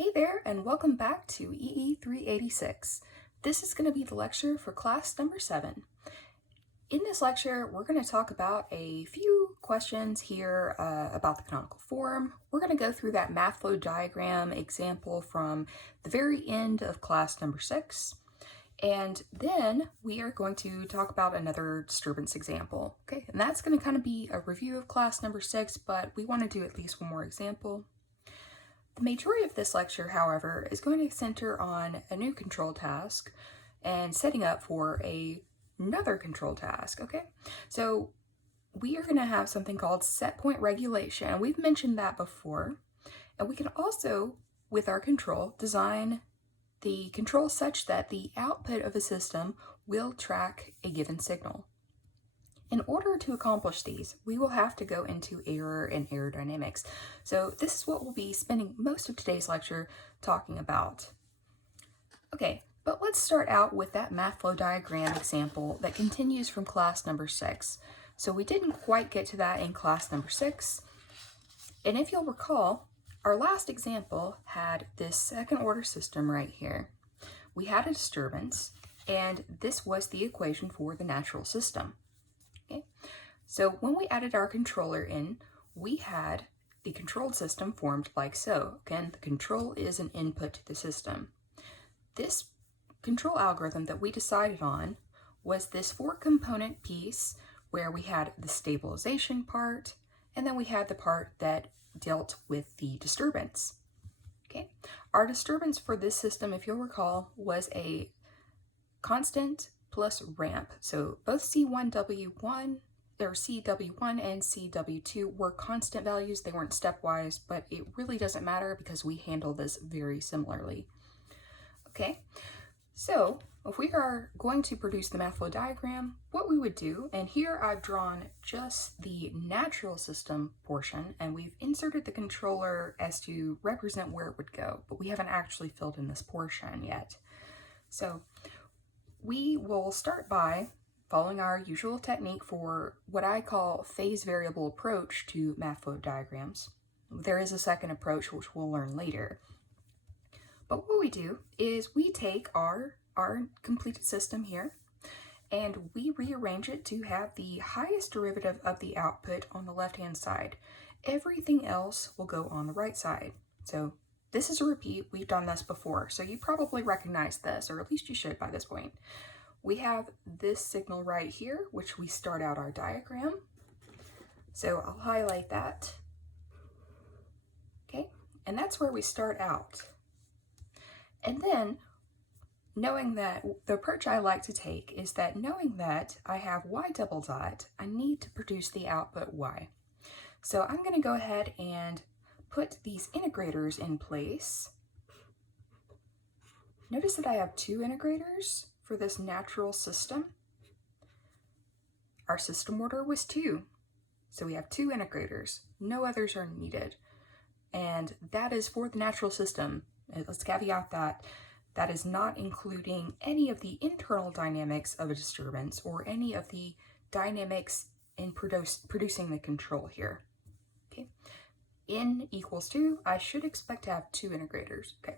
Hey there, and welcome back to EE 386. This is going to be the lecture for class number 7. In this lecture, we're going to talk about a few questions here about the canonical form. We're going to go through that math flow diagram example from the very end of class number 6. And then we are going to talk about another disturbance example. Okay, and that's going to kind of be a review of class number 6, but we want to do at least one more example. The majority of this lecture, however, is going to center on a new control task and setting up for another control task, okay? So we are going to have something called set point regulation. We've mentioned that before. And we can also, with our control, design the control such that the output of a system will track a given signal. In order to accomplish these, we will have to go into error and error dynamics. So this is what we'll be spending most of today's lecture talking about. Okay, but let's start out with that math flow diagram example that continues from class number 6. So we didn't quite get to that in class number 6. And if you'll recall, our last example had this second order system right here. We had a disturbance, and this was the equation for the natural system. Okay. So when we added our controller in, we had the controlled system formed like so. Again, the control is an input to the system. This control algorithm that we decided on was this 4-component piece where we had the stabilization part, and then we had the part that dealt with the disturbance. Okay. Our disturbance for this system, if you'll recall, was a constant plus ramp. So both C1W1 or CW1 and CW2 were constant values. They weren't stepwise, but it really doesn't matter because we handle this very similarly. Okay, so if we are going to produce the math flow diagram, what we would do, and here I've drawn just the natural system portion, and we've inserted the controller as to represent where it would go, but we haven't actually filled in this portion yet. So we will start by following our usual technique for what I call phase variable approach to math flow diagrams. There is a second approach which we'll learn later. But what we do is we take our completed system here and we rearrange it to have the highest derivative of the output on the left-hand side. Everything else will go on the right side. So this is a repeat. We've done this before, so you probably recognize this, or at least you should by this point. We have this signal right here, which we start out our diagram. So I'll highlight that. Okay, and that's where we start out. And then, knowing that the approach I like to take is that knowing that I have y double dot, I need to produce the output y. So I'm going to go ahead and put these integrators in place. Notice that I have 2 integrators for this natural system. Our system order was 2, so we have 2 integrators. No others are needed, and that is for the natural system. Let's caveat that that is not including any of the internal dynamics of a disturbance or any of the dynamics in producing the control here. Okay. N equals 2, I should expect to have 2 integrators. Okay,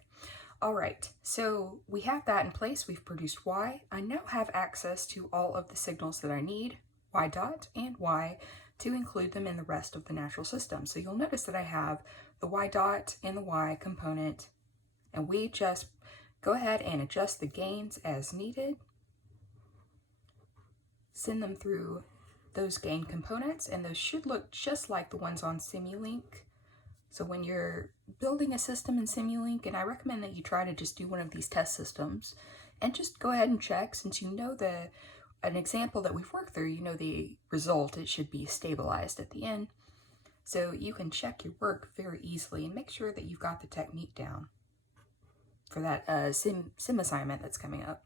all right, so we have that in place. We've produced y. I now have access to all of the signals that I need, y dot and y, to include them in the rest of the natural system. So you'll notice that I have the y dot and the y component, and we just go ahead and adjust the gains as needed, send them through those gain components, and those should look just like the ones on Simulink. So when you're building a system in Simulink, and I recommend that you try to just do one of these test systems and just go ahead and check, since you know an example that we've worked through, you know the result, it should be stabilized at the end. So you can check your work very easily and make sure that you've got the technique down for that sim assignment that's coming up.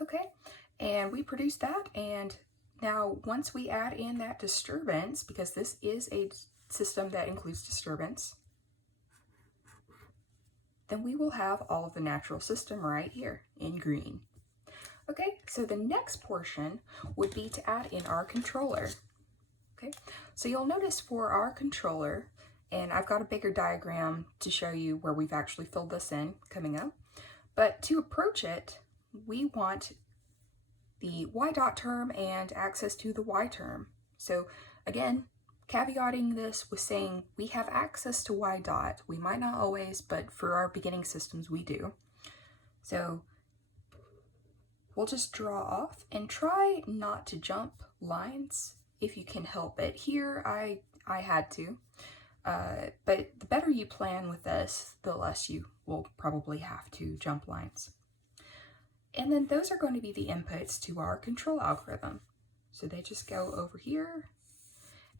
Okay, and we produced that, and now once we add in that disturbance, because this is a system that includes disturbance, then we will have all of the natural system right here in green. Okay, so the next portion would be to add in our controller. Okay, so you'll notice for our controller, And I've got a bigger diagram to show you where we've actually filled this in coming up. But to approach it, we want the y dot term and access to the y term. So again, caveating this with saying we have access to y dot. We might not always, but for our beginning systems, we do. So we'll just draw off and try not to jump lines if you can help it. Here, I had to. But the better you plan with this, the less you will probably have to jump lines. And then those are going to be the inputs to our control algorithm. So they just go over here,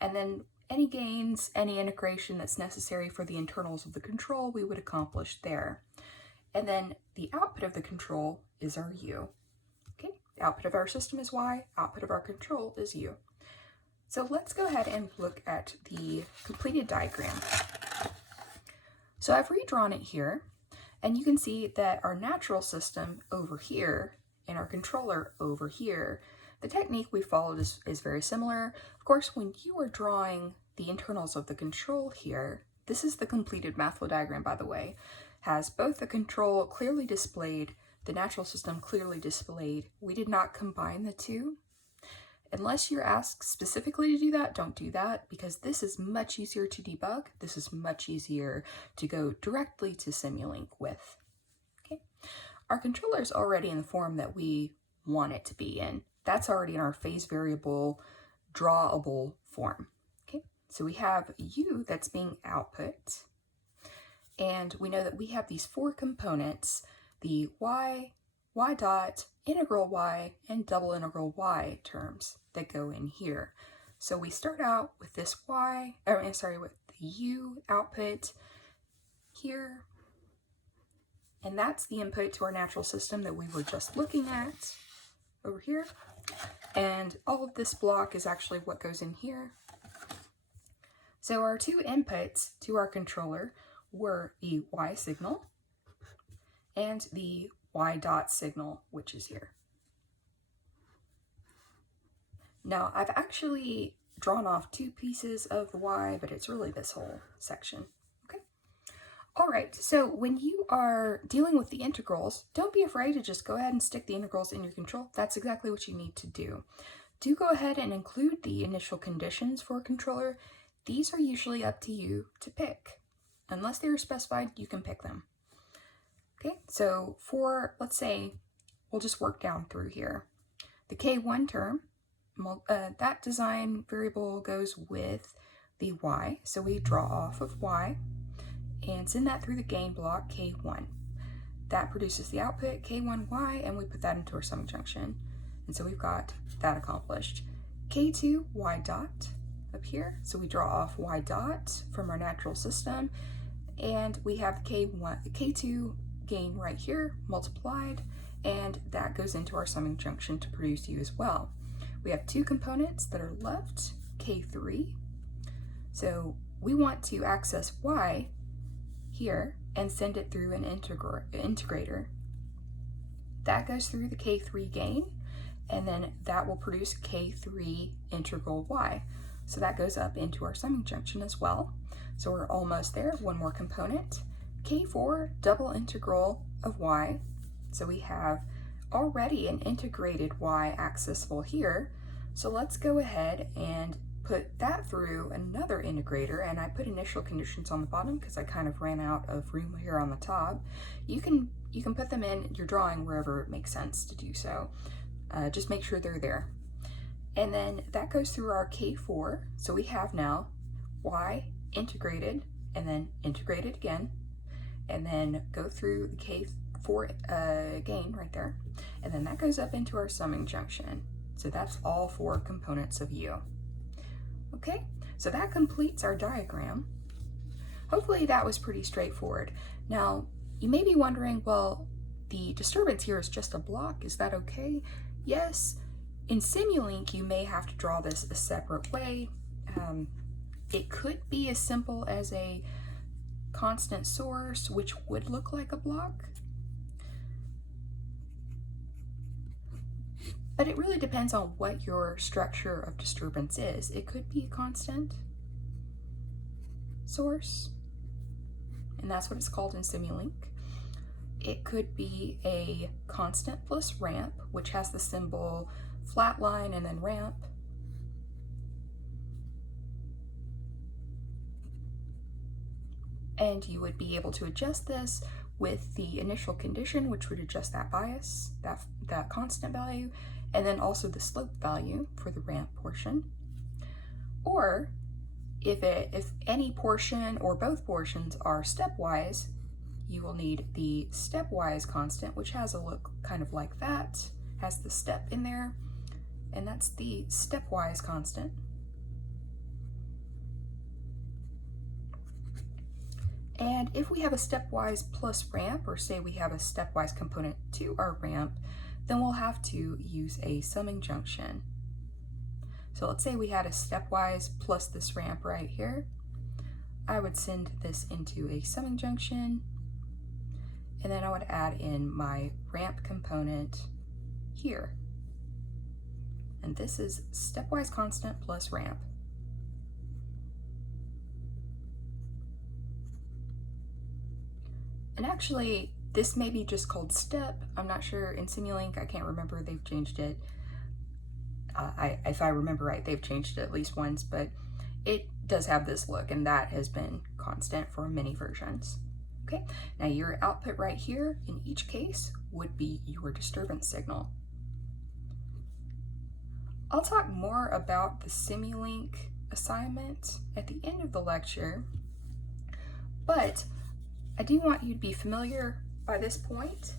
and then any gains, any integration that's necessary for the internals of the control, we would accomplish there. And then the output of the control is our U. Okay, the output of our system is Y, output of our control is U. So let's go ahead and look at the completed diagram. So I've redrawn it here, and you can see that our natural system over here and our controller over here, the technique we followed is very similar. Of course, when you are drawing the internals of the control here, this is the completed math flow diagram, by the way, has both the control clearly displayed, the natural system clearly displayed. We did not combine the two. Unless you're asked specifically to do that, don't do that, because this is much easier to debug. This is much easier to go directly to Simulink with. Okay, our controller is already in the form that we want it to be in. That's already in our phase variable drawable form. Okay, so we have U that's being output, and we know that we have these four components: the y dot, integral y, and double integral y terms that go in here. So we start out with this with the U output here, and that's the input to our natural system that we were just looking at over here. And all of this block is actually what goes in here. So our two inputs to our controller were the Y signal and the Y dot signal, which is here. Now, I've actually drawn off two pieces of the Y, but it's really this whole section. Okay. All right, so when you are dealing with the integrals, don't be afraid to just go ahead and stick the integrals in your control. That's exactly what you need to do. Do go ahead and include the initial conditions for a controller. These are usually up to you to pick. Unless they are specified, you can pick them. Okay, so for, let's say, we'll just work down through here. The K1 term, that design variable goes with the Y. So we draw off of Y and send that through the gain block K1. That produces the output K1Y, and we put that into our summing junction. And so we've got that accomplished. K2 Y dot up here. So we draw off Y dot from our natural system, and we have K2 gain right here multiplied, and that goes into our summing junction to produce U as well. We have two components that are left, K3. So we want to access Y here and send it through an integrator. That goes through the K3 gain, and then that will produce K3 integral Y. So that goes up into our summing junction as well. So we're almost there, one more component. K4 double integral of Y. So we have already an integrated Y accessible here. So let's go ahead and put that through another integrator, and I put initial conditions on the bottom because I kind of ran out of room here on the top. You can put them in your drawing wherever it makes sense to do so. Just make sure they're there. And then that goes through our K4. So we have now Y integrated and then integrated again, and then go through the K4 gain right there. And then that goes up into our summing junction. So that's all four components of U. Okay, so that completes our diagram. Hopefully that was pretty straightforward. Now, you may be wondering, well, the disturbance here is just a block. Is that okay? Yes. In Simulink, you may have to draw this a separate way. It could be as simple as a constant source, which would look like a block. But it really depends on what your structure of disturbance is. It could be a constant. source, and that's what it's called in Simulink. It could be a constant plus ramp, which has the symbol flatline and then ramp. And you would be able to adjust this with the initial condition, which would adjust that bias, that constant value, and then also the slope value for the ramp portion. Or if any portion or both portions are stepwise, you will need the stepwise constant, which has a look kind of like that, has the step in there, and that's the stepwise constant. And if we have a stepwise plus ramp, or say we have a stepwise component to our ramp, then we'll have to use a summing junction. So let's say we had a stepwise plus this ramp right here. I would send this into a summing junction, and then I would add in my ramp component here. And this is stepwise constant plus ramp. And actually, this may be just called step. I'm not sure. In Simulink, I can't remember. They've changed it. If I remember right, they've changed it at least once, but it does have this look, and that has been constant for many versions. Okay, now your output right here in each case would be your disturbance signal. I'll talk more about the Simulink assignment at the end of the lecture, but I do want you to be familiar by this point.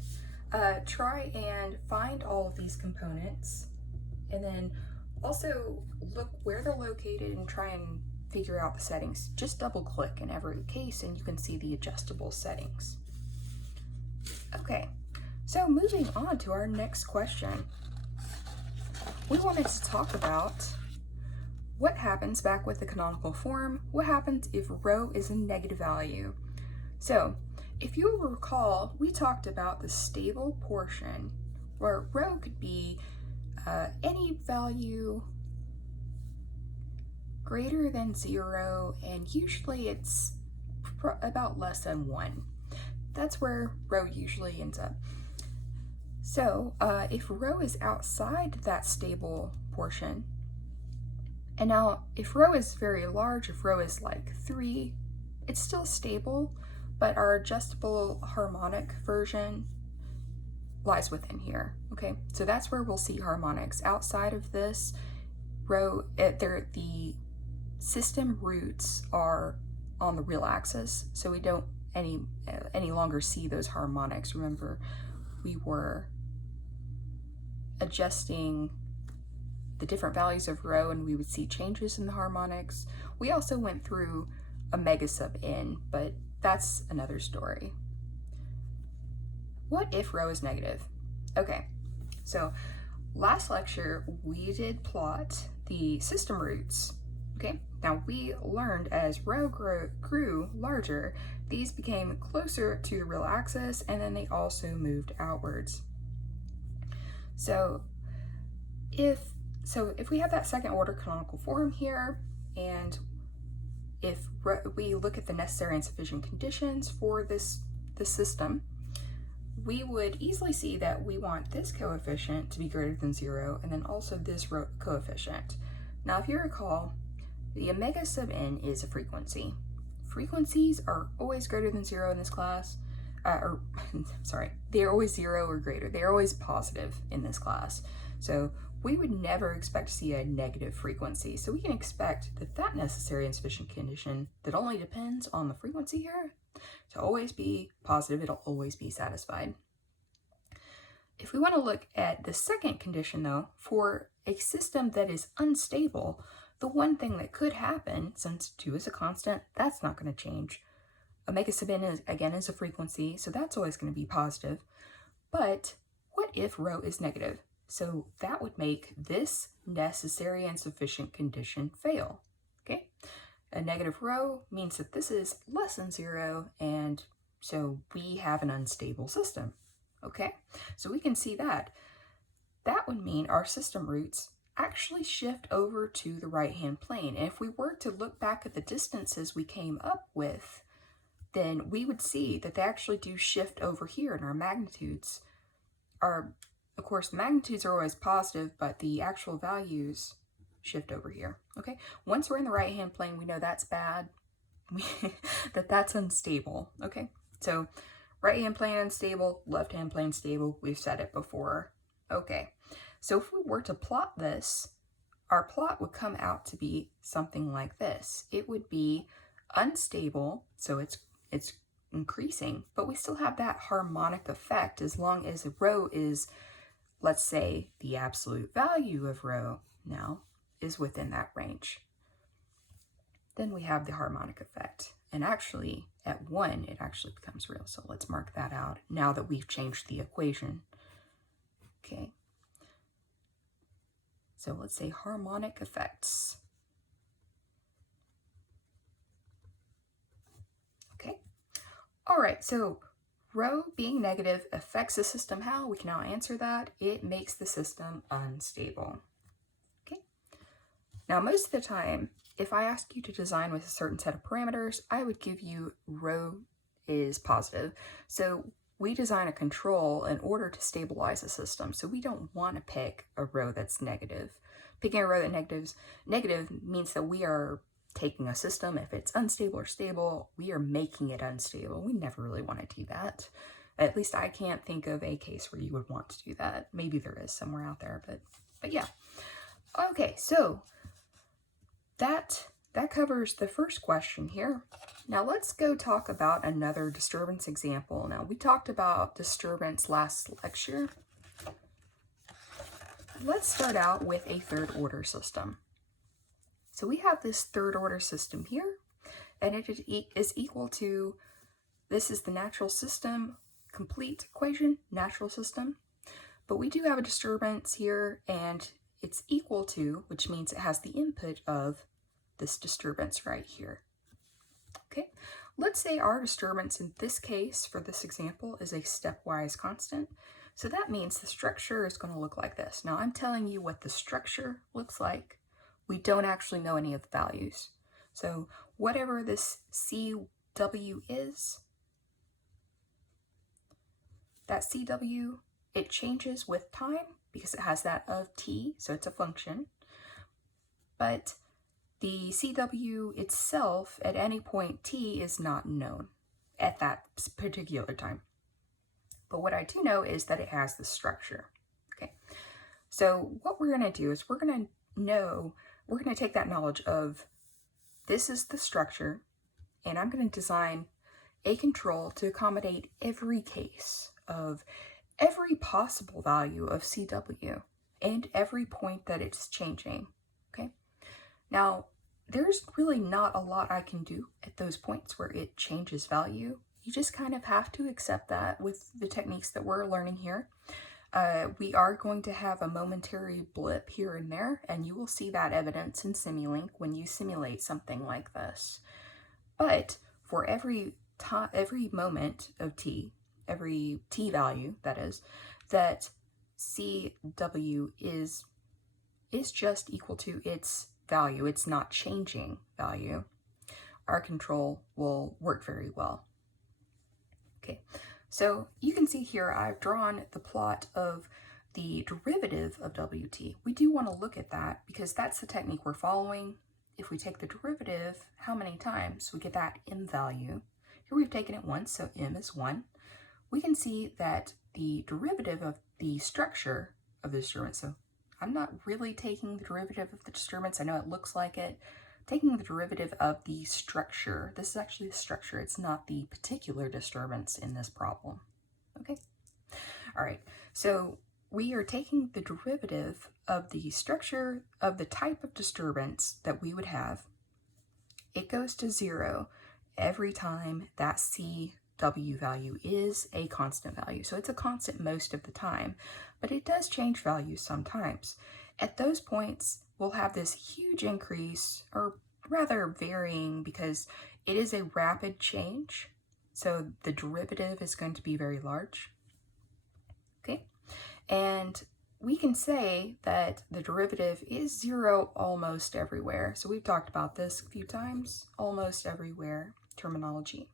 Try and find all of these components, and then also look where they're located and try and figure out the settings. Just double click in every case and you can see the adjustable settings. Okay, so moving on to our next question. We wanted to talk about what happens back with the canonical form. What happens if rho is a negative value? So if you recall, we talked about the stable portion where rho could be any value greater than 0, and usually it's about less than 1. That's where rho usually ends up. So if rho is outside that stable portion, and now if rho is very large, if rho is like 3, it's still stable, but our adjustable harmonic version lies within here. Okay, so that's where we'll see harmonics. Outside of this, rho, the system roots are on the real axis, so we don't any longer see those harmonics. Remember, we were adjusting the different values of rho, and we would see changes in the harmonics. We also went through omega sub n, but that's another story. What if rho is negative? Okay, so last lecture we did plot the system roots. Okay, now we learned as rho grew larger, these became closer to the real axis, and then they also moved outwards. So if we have that second order canonical form here, and if we look at the necessary and sufficient conditions for this system, we would easily see that we want this coefficient to be greater than 0, and then also this coefficient. Now, if you recall, the omega sub n is a frequency. Frequencies are always greater than 0 in this class, they're always 0 or greater. They're always positive in this class. So we would never expect to see a negative frequency. So we can expect that necessary and sufficient condition that only depends on the frequency here to always be positive. It'll always be satisfied. If we want to look at the second condition though, for a system that is unstable, the one thing that could happen, since 2 is a constant, that's not going to change. Omega sub n is a frequency, so that's always going to be positive. But what if rho is negative? So that would make this necessary and sufficient condition fail. Okay, a negative rho means that this is less than 0, and so we have an unstable system. Okay, so we can see that would mean our system roots actually shift over to the right-hand plane. And if we were to look back at the distances we came up with, then we would see that they actually do shift over here, and our magnitudes are, of course, the magnitudes are always positive, but the actual values shift over here. Okay, once we're in the right-hand plane, we know that's bad, that's unstable. Okay, so right-hand plane unstable, left-hand plane stable, we've said it before. Okay, so if we were to plot this, our plot would come out to be something like this. It would be unstable, so it's increasing, but we still have that harmonic effect as long as a rho is, let's say, the absolute value of rho now is within that range. Then we have the harmonic effect. And actually, at 1, it actually becomes real. So let's mark that out now that we've changed the equation. Okay. So let's say harmonic effects. Okay. All right, so rho being negative affects the system how? We can now answer that. It makes the system unstable. Okay. Now, most of the time, if I ask you to design with a certain set of parameters, I would give you rho is positive. So we design a control in order to stabilize a system. So we don't want to pick a rho that's negative. Picking a rho that's negative means that we are taking a system, if it's unstable or stable, we are making it unstable. We never really want to do that. At least I can't think of a case where you would want to do that. Maybe there is somewhere out there, but yeah. Okay, so that covers the first question here. Now let's go talk about another disturbance example. Now we talked about disturbance last lecture. Let's start out with a third order system. So we have this third order system here, and it is equal to, this is the natural system, complete equation, natural system. But we do have a disturbance here, and it's equal to, which means it has the input of this disturbance right here. Okay, let's say our disturbance in this case, for this example, is a stepwise constant. So that means the structure is going to look like this. Now I'm telling you what the structure looks like. We don't actually know any of the values. So whatever this CW is, that CW, it changes with time because it has that of t, so it's a function. But the CW itself at any point t is not known at that particular time. But what I do know is that it has the structure. Okay, so what we're going to do is we're going to take that knowledge of this is the structure, and I'm going to design a control to accommodate every case of every possible value of CW and every point that it's changing. Okay, now there's really not a lot I can do at those points where it changes value. You just kind of have to accept that with the techniques that we're learning here. We are going to have a momentary blip here and there, and you will see that evidence in Simulink when you simulate something like this. But for every moment of t, every t value, that is, that CW is just equal to its value, it's not changing value, our control will work very well. Okay, so you can see here I've drawn the plot of the derivative of WT. We do want to look at that because that's the technique we're following. If we take the derivative, how many times? We get that m value. Here we've taken it once, so m is 1. We can see that the derivative of the structure of the disturbance, so I'm not really taking the derivative of the disturbance, I know it looks like it, taking the derivative of the structure. This is actually the structure, it's not the particular disturbance in this problem. Okay, all right, so we are taking the derivative of the structure of the type of disturbance that we would have. It goes to 0 every time that CW value is a constant value. So it's a constant most of the time, but it does change values sometimes. At those points, we'll have this huge increase, or rather varying, because it is a rapid change. So the derivative is going to be very large. Okay, and we can say that the derivative is 0 almost everywhere. So we've talked about this a few times, almost everywhere terminology.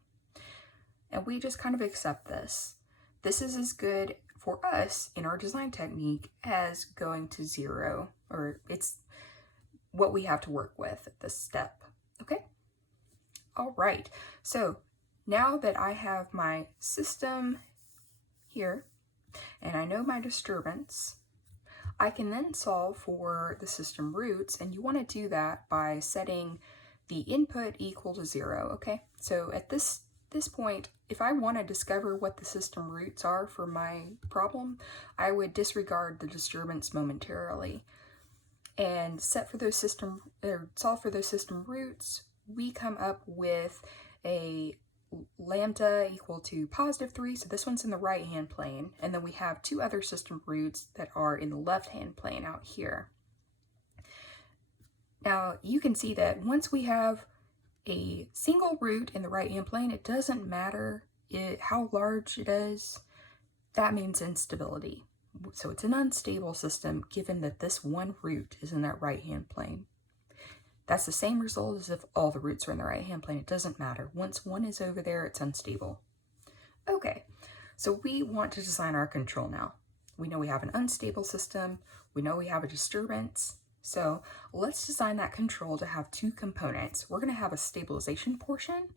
And we just kind of accept this. This is as good for us in our design technique as going to 0, or it's what we have to work with at this step. Okay? All right. So now that I have my system here and I know my disturbance, I can then solve for the system roots, and you want to do that by setting the input equal to 0, okay? So at this point, if I want to discover what the system roots are for my problem, I would disregard the disturbance momentarily and solve for those system roots. We come up with a lambda equal to +3, so this one's in the right hand plane, and then we have two other system roots that are in the left hand plane out here. Now you can see that once we have a single root in the right hand plane, it doesn't matter how large it is, that means instability. So it's an unstable system given that this one root is in that right hand plane. That's the same result as if all the roots are in the right hand plane. It doesn't matter. Once one is over there, it's unstable. Okay, so we want to design our control now. We know we have an unstable system. We know we have a disturbance. So let's design that control to have two components. We're going to have a stabilization portion,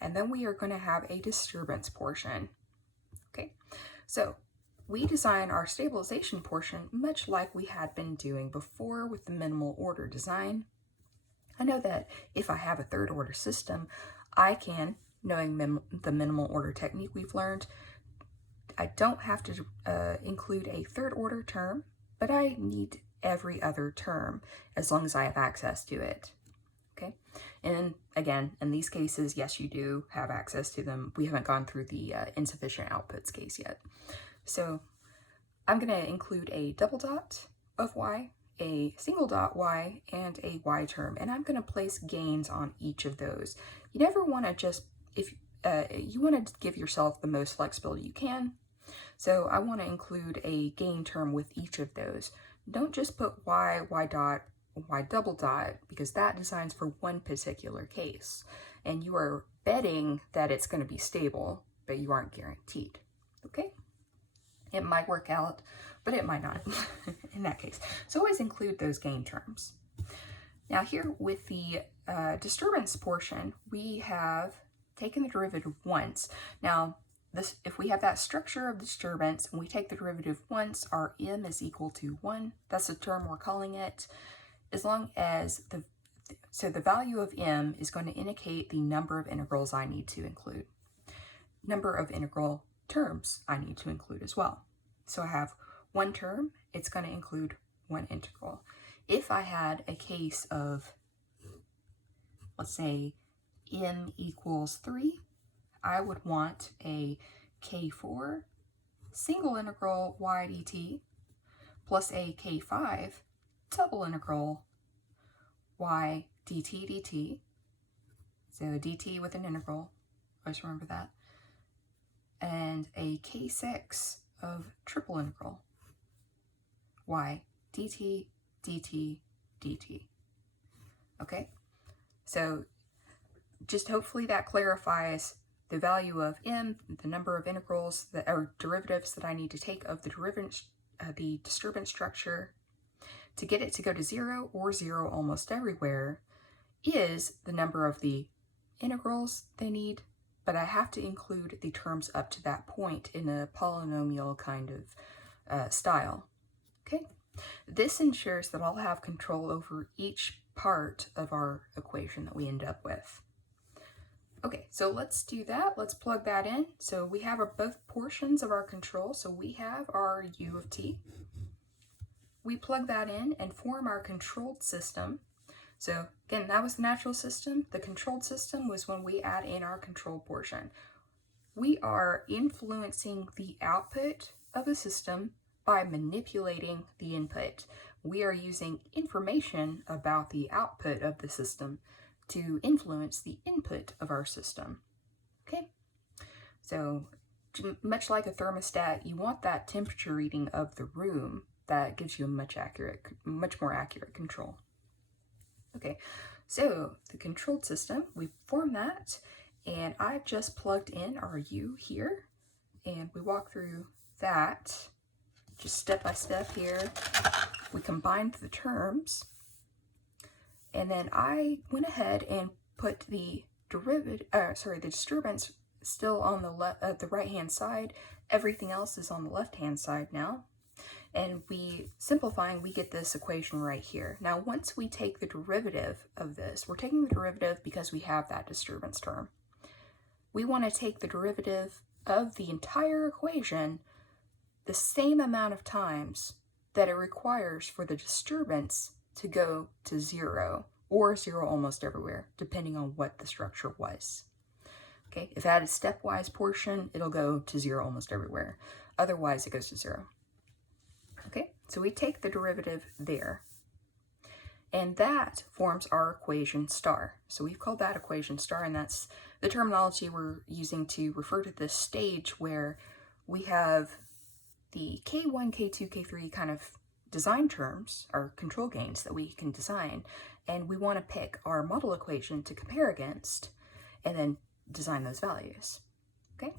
and then we are going to have a disturbance portion. Okay, so we design our stabilization portion much like we had been doing before with the minimal order design. I know that if I have a third order system, I can, knowing the minimal order technique we've learned, I don't have to include a third order term, but I need every other term as long as I have access to it. Okay, and again, in these cases, yes, you do have access to them. We haven't gone through the insufficient outputs case yet. So I'm going to include a double dot of y, a single dot y, and a y term, and I'm going to place gains on each of those. You never want to just, if you want to give yourself the most flexibility you can, so I want to include a gain term with each of those. Don't just put y, y dot, y double dot, because that designs for one particular case, and you are betting that it's going to be stable, but you aren't guaranteed. Okay? It might work out, but it might not in that case. So always include those gain terms. Now here with the disturbance portion, we have taken the derivative once. Now if we have that structure of disturbance and we take the derivative once, our m is equal to 1. That's the term we're calling it. As long as the value of m is going to indicate the number of integrals I need to include. Number of integral terms I need to include as well. So I have one term, it's going to include one integral. If I had a case of, let's say, m equals 3, I would want a k4 single integral y dt plus a k5 double integral y dt dt. So dt with an integral, always remember that. And a k6 of triple integral y dt dt dt. Okay, so just hopefully that clarifies the value of m, the number of integrals or derivatives that I need to take of the disturbance structure to get it to go to 0 or 0 almost everywhere is the number of the integrals they need, but I have to include the terms up to that point in a polynomial kind of style. Okay, this ensures that I'll have control over each part of our equation that we end up with. Okay, so let's do that. Let's plug that in. So we have both portions of our control. So we have our u of t. We plug that in and form our controlled system. So again, that was the natural system. The controlled system was when we add in our control portion. We are influencing the output of a system by manipulating the input. We are using information about the output of the system to influence the input of our system. Okay, so much like a thermostat, you want that temperature reading of the room that gives you a much more accurate control. Okay, so the controlled system, we formed that, and I've just plugged in our U here, and we walk through that just step by step here. We combined the terms, and then I went ahead and put the the disturbance still on the right hand side. Everything else is on the left hand side now. And simplifying, we get this equation right here. Now, once we take the derivative of this, we're taking the derivative because we have that disturbance term. We want to take the derivative of the entire equation the same amount of times that it requires for the disturbance to go to 0, or 0 almost everywhere, depending on what the structure was. Okay, if I had a stepwise portion, it'll go to 0 almost everywhere. Otherwise, it goes to 0. Okay, so we take the derivative there, and that forms our equation star. So we've called that equation star, and that's the terminology we're using to refer to this stage where we have the K1, K2, K3 kind of design terms, our control gains that we can design, and we want to pick our model equation to compare against, and then design those values. Okay?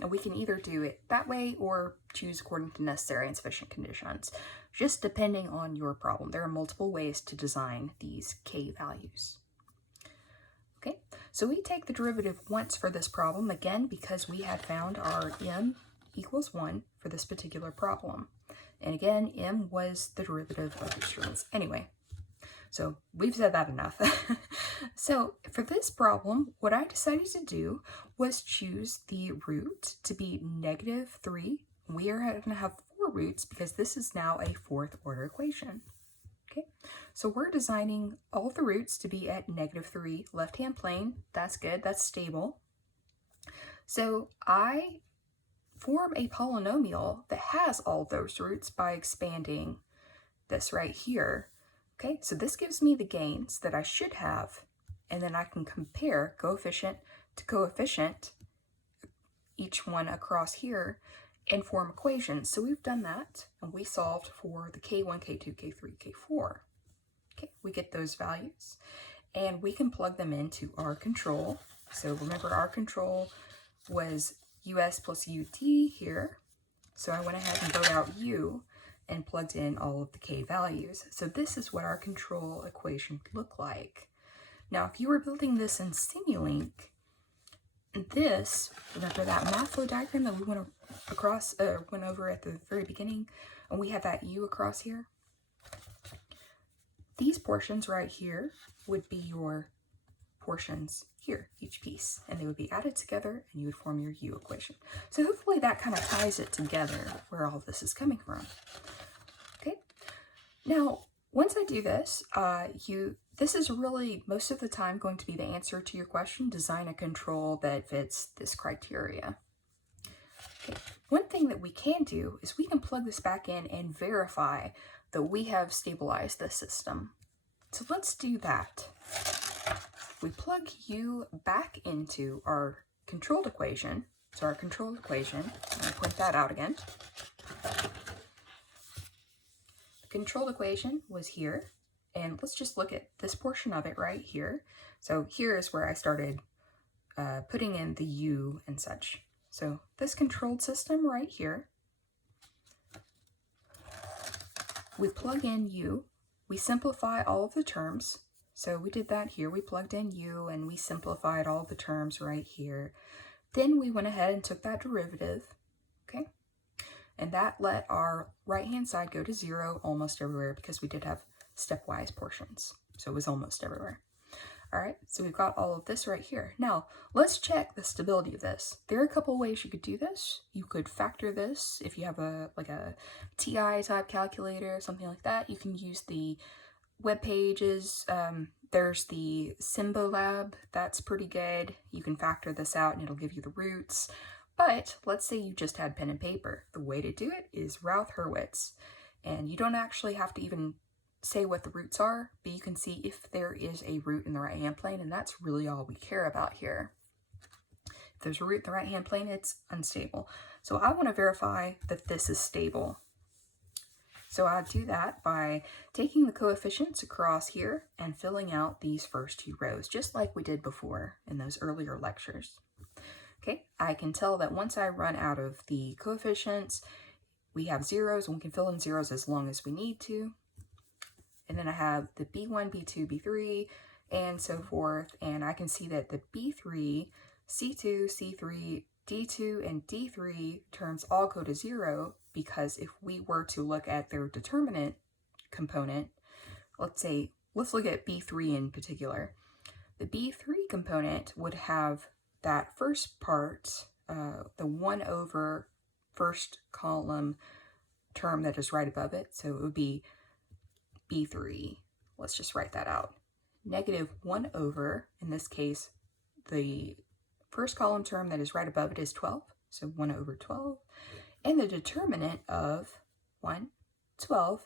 And we can either do it that way or choose according to necessary and sufficient conditions, just depending on your problem. There are multiple ways to design these K values. Okay, so we take the derivative once for this problem, again, because we had found our M equals 1 for this particular problem. And again, M was the derivative of the disturbance. Anyway, so we've said that enough. So for this problem, what I decided to do was choose the root to be -3. We are going to have 4 roots because this is now a 4th order equation. Okay, so we're designing all the roots to be at -3 left-hand plane. That's good, that's stable. So I form a polynomial that has all those roots by expanding this right here. Okay, so this gives me the gains that I should have, and then I can compare coefficient to coefficient, each one across here, and form equations. So we've done that, and we solved for the K1, K2, K3, K4. Okay, we get those values, and we can plug them into our control. So remember, our control was US plus UT here. So I went ahead and wrote out U and plugged in all of the K values. So this is what our control equation would look like. Now, if you were building this in Simulink, this, remember that math flow diagram that we went over at the very beginning, and we had that U across here? These portions right here would be your portions here, each piece, and they would be added together, and you would form your U equation. So hopefully that kind of ties it together where all this is coming from. Okay, now once I do this, this is really most of the time going to be the answer to your question: design a control that fits this criteria. Okay. One thing that we can do is we can plug this back in and verify that we have stabilized the system. So let's do that. We plug U back into our controlled equation. So our controlled equation, I'm going to point that out again. The controlled equation was here, and let's just look at this portion of it right here. So here is where I started putting in the U and such. So this controlled system right here, we plug in U, we simplify all of the terms. So we did that here. We plugged in U and we simplified all the terms right here. Then we went ahead and took that derivative, okay? And that let our right-hand side go to 0 almost everywhere because we did have stepwise portions. So it was almost everywhere. All right, so we've got all of this right here. Now, let's check the stability of this. There are a couple ways you could do this. You could factor this if you have a TI type calculator, something like that. You can use the web pages. There's the Symbolab, that's pretty good. You can factor this out and it'll give you the roots. But let's say you just had pen and paper. The way to do it is Routh-Hurwitz. And you don't actually have to even say what the roots are, but you can see if there is a root in the right-hand plane, and that's really all we care about here. If there's a root in the right-hand plane, it's unstable. So I want to verify that this is stable. So I'll do that by taking the coefficients across here and filling out these first two rows, just like we did before in those earlier lectures. Okay, I can tell that once I run out of the coefficients, we have zeros, and we can fill in zeros as long as we need to. And then I have the B1, B2, B3, and so forth. And I can see that the B3, C2, C3, D2, and D3 terms all go to 0, because if we were to look at their determinant component, let's look at B3 in particular. The B3 component would have that first part, the 1 over first column term that is right above it. So it would be B3. Let's just write that out. Negative 1 over, in this case, the first column term that is right above it is 12. So 1 over 12. And the determinant of 1, 12,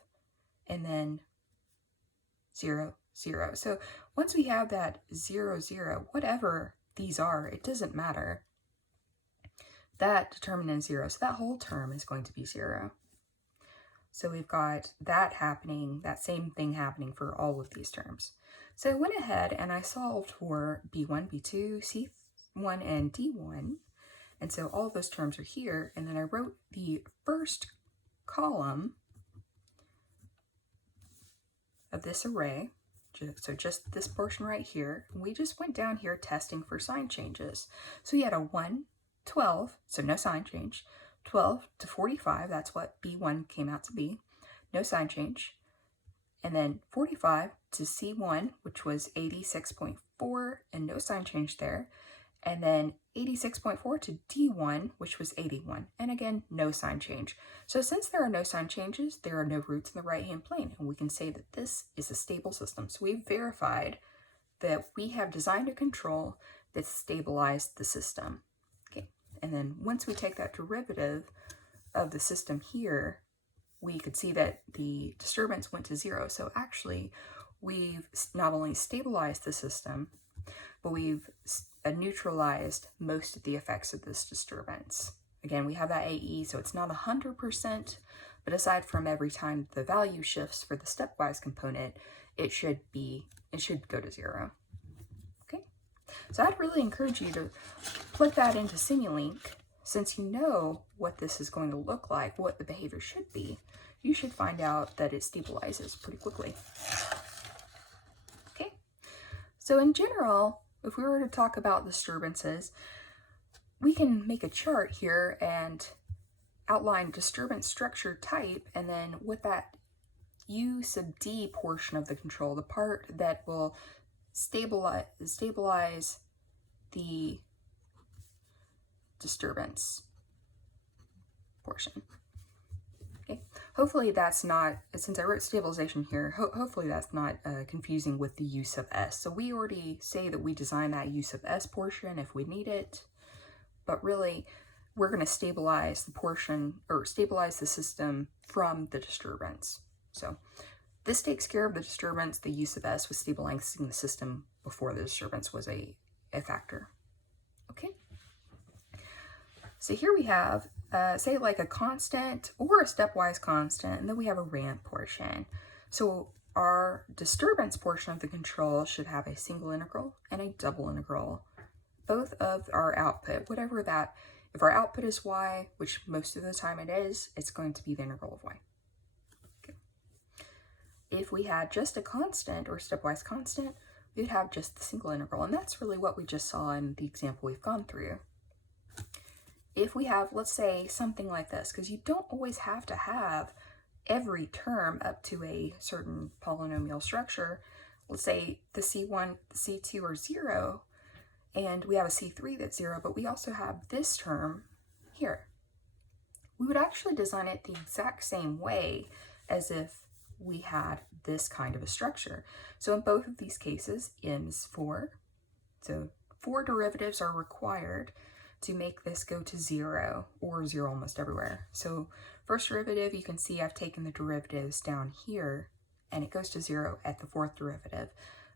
and then 0, 0. So once we have that 0, 0, whatever these are, it doesn't matter. That determinant is 0, so that whole term is going to be 0. So we've got that happening, that same thing happening for all of these terms. So I went ahead and I solved for B1, B2, C1, and D1. And so all of those terms are here. And then I wrote the first column of this array. So just this portion right here. And we just went down here testing for sign changes. So we had a 1, 12, so no sign change. 12 to 45, that's what B1 came out to be, no sign change. And then 45 to C1, which was 86.4, and no sign change there. And then 86.4 to D1, which was 81, and again, no sign change. So since there are no sign changes, there are no roots in the right-hand plane, and we can say that this is a stable system. So we've verified that we have designed a control that stabilized the system. Okay, and then once we take that derivative of the system here, we could see that the disturbance went to 0. So actually, we've not only stabilized the system, but we've neutralized most of the effects of this disturbance. Again, we have that AE, so it's not 100%, but aside from every time the value shifts for the stepwise component, it should go to 0. Okay, so I'd really encourage you to plug that into Simulink. Since you know what this is going to look like, what the behavior should be, you should find out that it stabilizes pretty quickly. Okay, so in general, if we were to talk about disturbances, we can make a chart here and outline disturbance structure type, and then with that U sub D portion of the control, the part that will stabilize the disturbance portion. Okay, hopefully that's not, since I wrote stabilization here, hopefully that's not confusing with the U sub S. So we already say that we design that U sub S portion if we need it, but really we're going to stabilize the portion, or stabilize the system from the disturbance. So this takes care of the disturbance. The U sub S was stabilizing the system before the disturbance was a factor. Okay. So here we have, say like a constant or a stepwise constant, and then we have a ramp portion. So our disturbance portion of the control should have a single integral and a double integral, both of our output, whatever that, if our output is y, which most of the time it is, it's going to be the integral of y. Okay. If we had just a constant or stepwise constant, we'd have just the single integral, and that's really what we just saw in the example we've gone through. If we have, let's say, something like this, because you don't always have to have every term up to a certain polynomial structure. Let's say the C1, the C2 are 0, and we have a C3 that's 0, but we also have this term here. We would actually design it the exact same way as if we had this kind of a structure. So in both of these cases, n is 4. So 4 derivatives are required to make this go to 0, or 0 almost everywhere. So first derivative, you can see I've taken the derivatives down here, and it goes to 0 at the fourth derivative.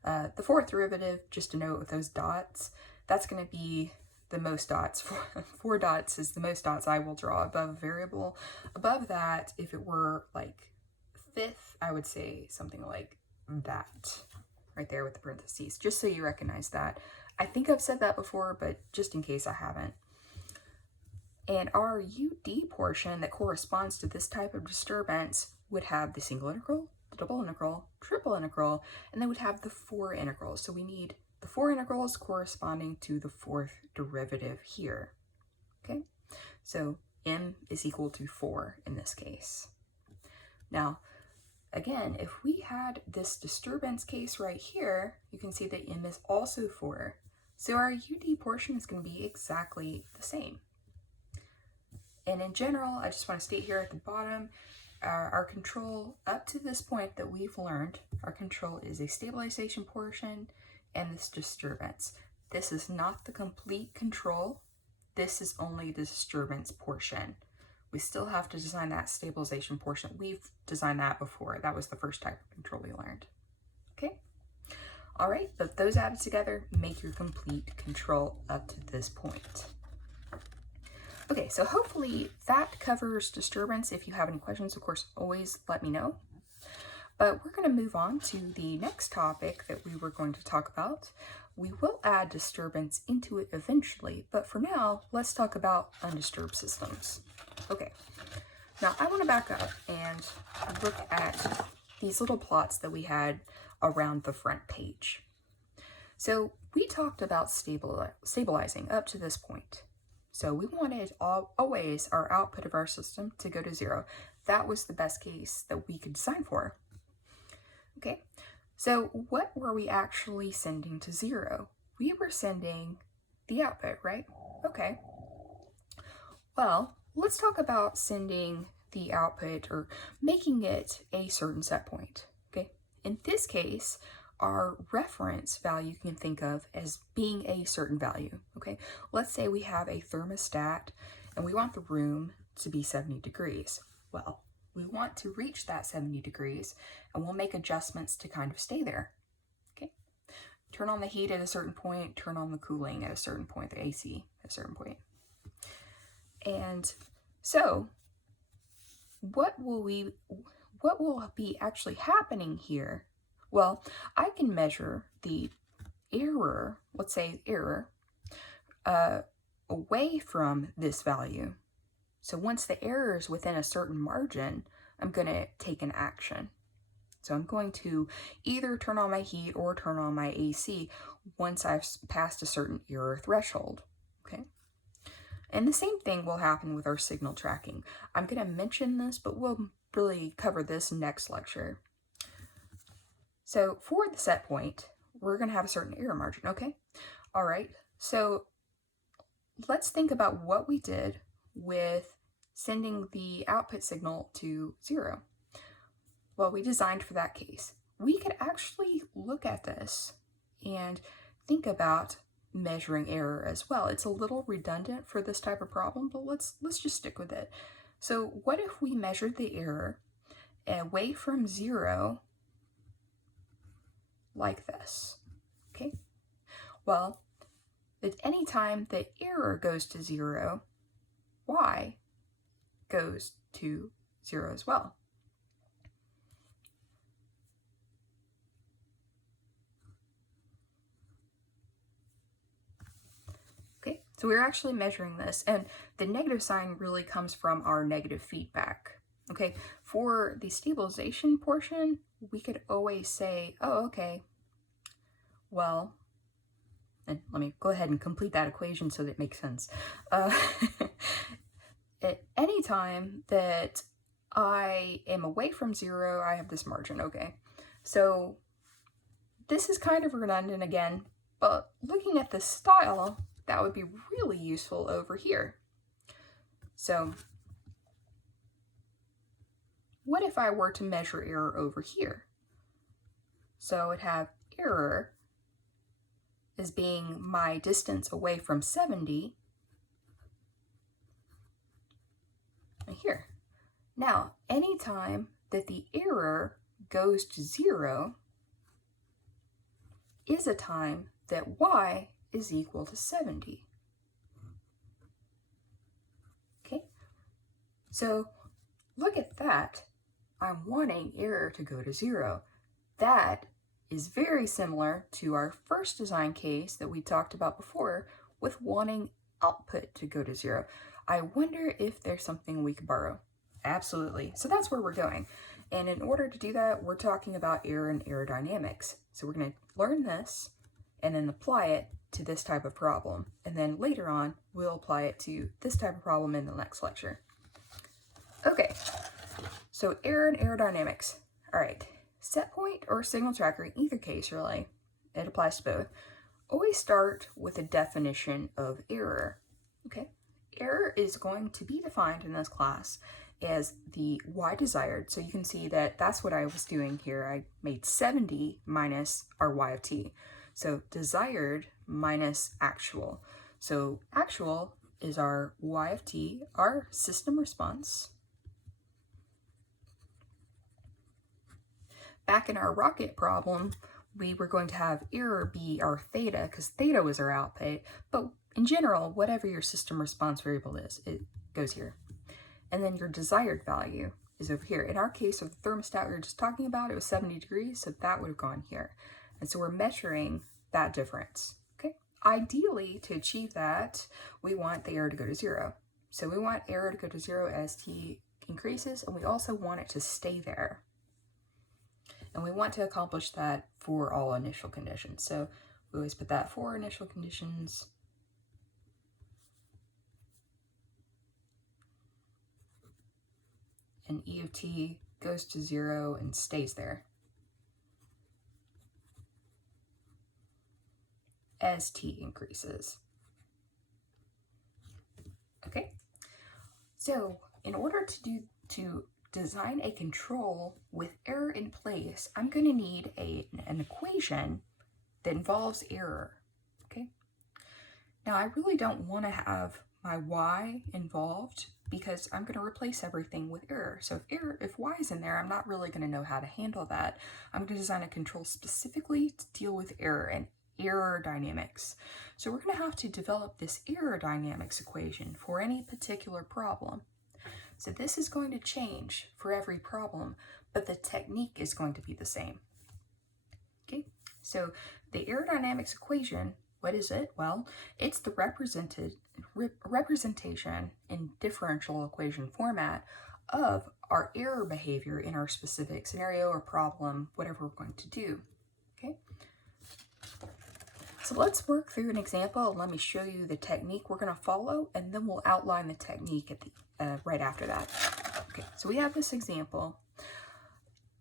The fourth derivative, just to note with those dots, that's going to be the most dots. 4 dots is the most dots I will draw above a variable. Above that, if it were like fifth, I would say something like that right there with the parentheses, just so you recognize that. I think I've said that before, but just in case I haven't. And our UD portion that corresponds to this type of disturbance would have the single integral, the double integral, triple integral, and then would have the 4 integrals. So we need the 4 integrals corresponding to the 4th derivative here. Okay, so m is equal to 4 in this case. Now, again, if we had this disturbance case right here, you can see that m is also 4. So our UD portion is going to be exactly the same. And in general, I just want to state here at the bottom, our control up to this point that we've learned, our control is a stabilization portion and this disturbance. This is not the complete control. This is only the disturbance portion. We still have to design that stabilization portion. We've designed that before. That was the first type of control we learned. Okay? All right, but those added together make your complete control up to this point. Okay, so hopefully that covers disturbance. If you have any questions, of course, always let me know. But we're going to move on to the next topic that we were going to talk about. We will add disturbance into it eventually, but for now, let's talk about undisturbed systems. Okay, now I want to back up and look at these little plots that we had around the front page. So we talked about stabilizing up to this point. So we wanted always our output of our system to go to 0. That was the best case that we could design for. Okay, so what were we actually sending to 0? We were sending the output, right? Okay. Well, let's talk about sending the output or making it a certain set point. Okay, in this case, our reference value you can think of as being a certain value, okay? Let's say we have a thermostat and we want the room to be 70 degrees. Well, we want to reach that 70 degrees and we'll make adjustments to kind of stay there, okay? Turn on the heat at a certain point, turn on the cooling at a certain point, the AC at a certain point. And so what will be actually happening here? Well, I can measure the error, let's say error, away from this value. So once the error is within a certain margin, I'm going to take an action. So I'm going to either turn on my heat or turn on my AC once I've passed a certain error threshold, okay? And the same thing will happen with our signal tracking. I'm going to mention this, but we'll really cover this next lecture. So for the set point, we're going to have a certain error margin, okay? All right, so let's think about what we did with sending the output signal to 0. Well, we designed for that case. We could actually look at this and think about measuring error as well. It's a little redundant for this type of problem, but let's just stick with it. So what if we measured the error away from 0 like this, okay? Well, at any time the error goes to 0, y goes to 0 as well. Okay, so we're actually measuring this, and the negative sign really comes from our negative feedback. Okay, for the stabilization portion, we could always say, oh, okay, well, and let me go ahead and complete that equation so that it makes sense. At any time that I am away from 0, I have this margin, okay? So this is kind of redundant again, but looking at the style, that would be really useful over here. So what if I were to measure error over here? So I'd have error as being my distance away from 70 right here. Now, anytime that the error goes to 0 is a time that y is equal to 70. Okay, so look at that. I'm wanting error to go to 0. That is very similar to our first design case that we talked about before with wanting output to go to 0. I wonder if there's something we could borrow. Absolutely. So that's where we're going. And in order to do that, we're talking about error and error dynamics. So we're going to learn this and then apply it to this type of problem. And then later on, we'll apply it to this type of problem in the next lecture. Okay, so error and error dynamics. All right, set point or signal tracker, in either case really, it applies to both, always start with a definition of error. Okay, error is going to be defined in this class as the y desired. So you can see that that's what I was doing here. I made 70 minus our y of t. So desired minus actual. So actual is our y of t, our system response. Back in our rocket problem, we were going to have error be our theta because theta was our output. But in general, whatever your system response variable is, it goes here. And then your desired value is over here. In our case of the thermostat we were just talking about, it was 70 degrees, so that would have gone here. And so we're measuring that difference, okay? Ideally, to achieve that, we want the error to go to 0. So we want error to go to 0 as t increases, and we also want it to stay there. And we want to accomplish that for all initial conditions. So we always put that for initial conditions. And E of t goes to 0 and stays there as t increases. Okay, so in order to design a control with error in place, I'm going to need an equation that involves error. Okay, now I really don't want to have my y involved because I'm going to replace everything with error. So if y is in there, I'm not really going to know how to handle that. I'm going to design a control specifically to deal with error and error dynamics. So we're going to have to develop this error dynamics equation for any particular problem. So this is going to change for every problem, but the technique is going to be the same. Okay, so the error dynamics equation, what is it? Well, it's the representation in differential equation format of our error behavior in our specific scenario or problem, whatever we're going to do. Okay, so let's work through an example and let me show you the technique we're going to follow, and then we'll outline the technique at the right after that. Okay, so we have this example.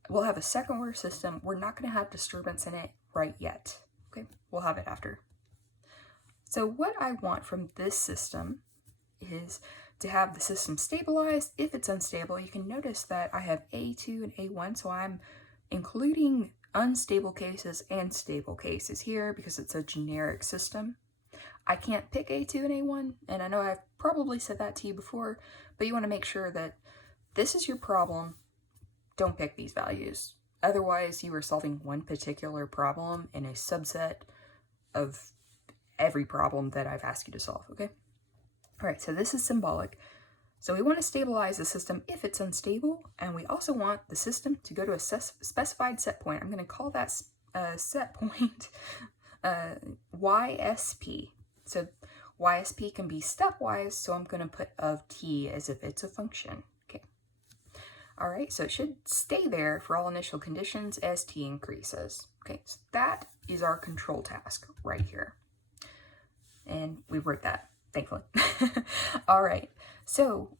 We'll have a second order system. We're not going to have disturbance in it right yet. Okay, we'll have it after. So what I want from this system is to have the system stabilized. If it's unstable, you can notice that I have A2 and A1, so I'm including unstable cases and stable cases here because it's a generic system. I can't pick A2 and A1, and I know I've probably said that to you before, but you want to make sure that this is your problem. Don't pick these values. Otherwise, you are solving one particular problem in a subset of every problem that I've asked you to solve, okay? All right, so this is symbolic. So we want to stabilize the system if it's unstable, and we also want the system to go to a specified set point. I'm going to call that set point YSP. So YSP can be stepwise, so I'm going to put of t as if it's a function. Okay. All right, so it should stay there for all initial conditions as t increases. Okay, so that is our control task right here. And we wrote that, thankfully. All right, so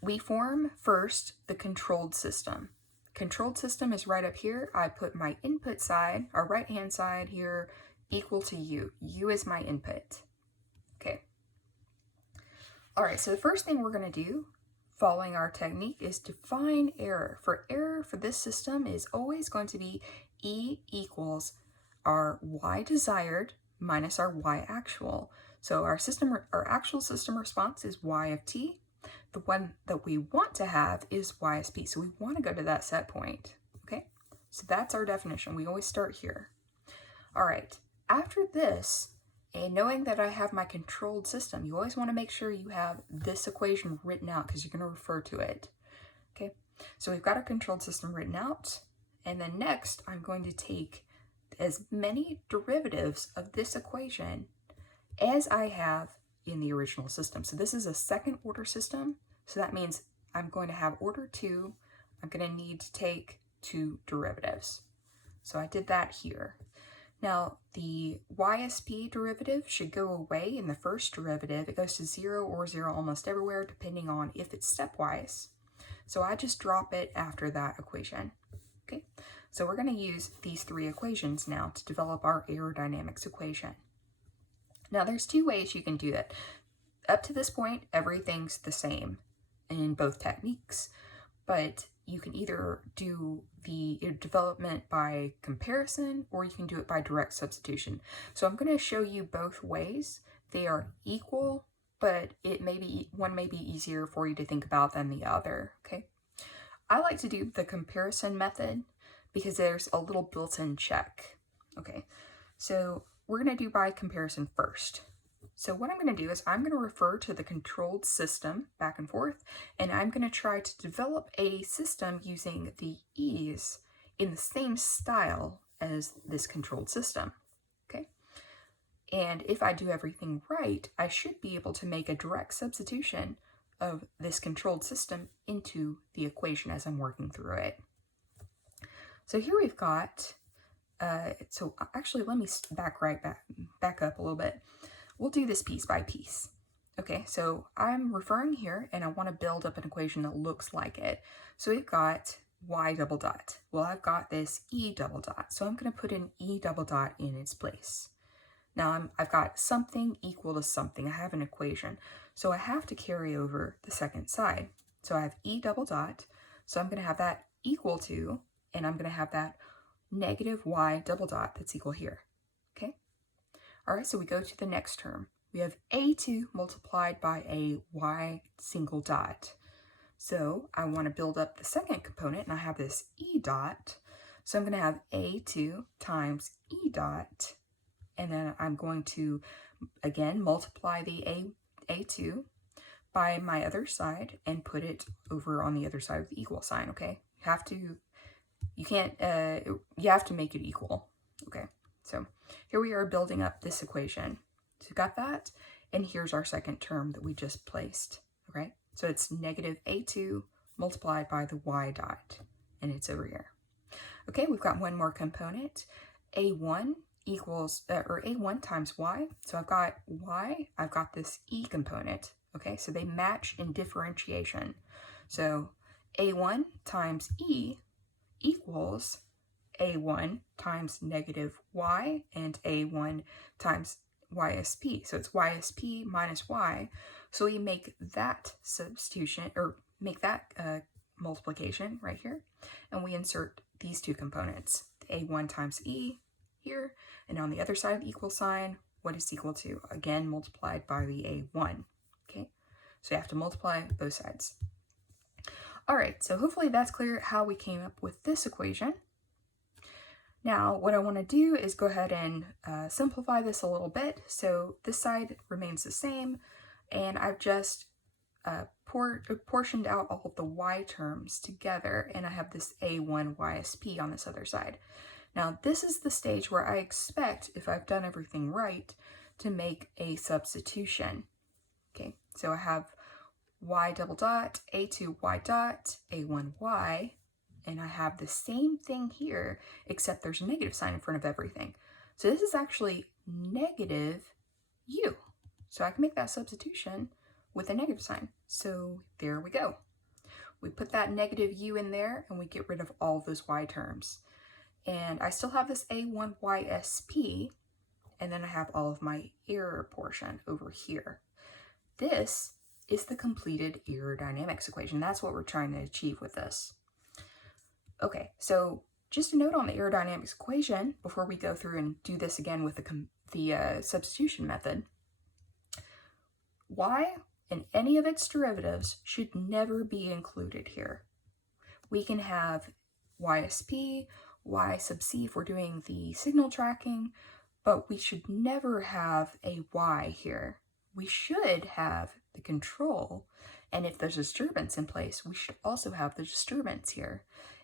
we form first the controlled system. Controlled system is right up here. I put my input side, our right-hand side here, equal to u. U is my input. Okay. All right, so the first thing we're going to do, following our technique, is define error. Error for this system is always going to be E equals our y desired minus our y actual. So our actual system response is y of t. The one that we want to have is YSP. So we want to go to that set point. Okay, so that's our definition. We always start here. All right, after this, and knowing that I have my controlled system, you always want to make sure you have this equation written out because you're going to refer to it. Okay, So we've got our controlled system written out, and then next I'm going to take as many derivatives of this equation as I have in the original system. So this is a second order system, so that means I'm going to have order 2. I'm going to need to take 2 derivatives. So I did that here. Now the YSP derivative should go away in the first derivative. It goes to 0 or 0 almost everywhere, depending on if it's stepwise. So I just drop it after that equation. Okay, so we're going to use these 3 equations now to develop our aerodynamics equation. Now there's 2 ways you can do that. Up to this point, everything's the same in both techniques, but you can either do the development by comparison or you can do it by direct substitution. So I'm going to show you both ways. They are equal, but one may be easier for you to think about than the other, okay? I like to do the comparison method because there's a little built-in check, okay? So we're going to do by comparison first. So what I'm going to do is I'm going to refer to the controlled system back and forth, and I'm going to try to develop a system using the e's in the same style as this controlled system, okay? And if I do everything right, I should be able to make a direct substitution of this controlled system into the equation as I'm working through it. So here we've got, so actually let me back up a little bit. We'll do this piece by piece. Okay, so I'm referring here and I want to build up an equation that looks like it. So we've got y double dot. Well, I've got this e double dot. So I'm going to put an e double dot in its place. Now I've got something equal to something. I have an equation. So I have to carry over the second side. So I have e double dot. So I'm going to have that equal to, and I'm going to have that negative y double dot that's equal here. Okay? All right, so we go to the next term. We have a2 multiplied by a y single dot. So I want to build up the second component, and I have this e dot. So I'm going to have a2 times e dot, and then I'm going to, again, multiply the a2 by my other side and put it over on the other side of the equal sign, okay? You have to make it equal, okay? So here we are building up this equation. So we got that, and here's our second term that we just placed, okay? So it's negative a2 multiplied by the y dot, and it's over here. Okay, we've got one more component. a1 equals, or a1 times y. So I've got y, I've got this e component, okay? So they match in differentiation. So a1 times e equals a1 times negative y and a1 times YSP. So it's YSP minus y. So we make that substitution, or make that multiplication right here, and we insert these 2 components, a1 times e here, and on the other side of the equal sign, what is equal to, again, multiplied by the a1, okay? So you have to multiply both sides. All right, so hopefully that's clear how we came up with this equation. Now, what I want to do is go ahead and simplify this a little bit. So this side remains the same, and I've just portioned out all of the y terms together, and I have this a1 YSP on this other side. Now, this is the stage where I expect, if I've done everything right, to make a substitution. Okay, so I have y double dot, a2 y dot, a1 y, and I have the same thing here, except there's a negative sign in front of everything. So this is actually negative u. So I can make that substitution with a negative sign. So there we go. We put that negative u in there, and we get rid of all of those y terms. And I still have this a1 YSP, and then I have all of my error portion over here. This is the completed aerodynamics equation. That's what we're trying to achieve with this. Okay, so just a note on the aerodynamics equation before we go through and do this again with the substitution method. Y and any of its derivatives should never be included here. We can have YSP, Y sub c if we're doing the signal tracking, but we should never have a Y here. We should have the control. And if there's a disturbance in place, we should also have the disturbance here.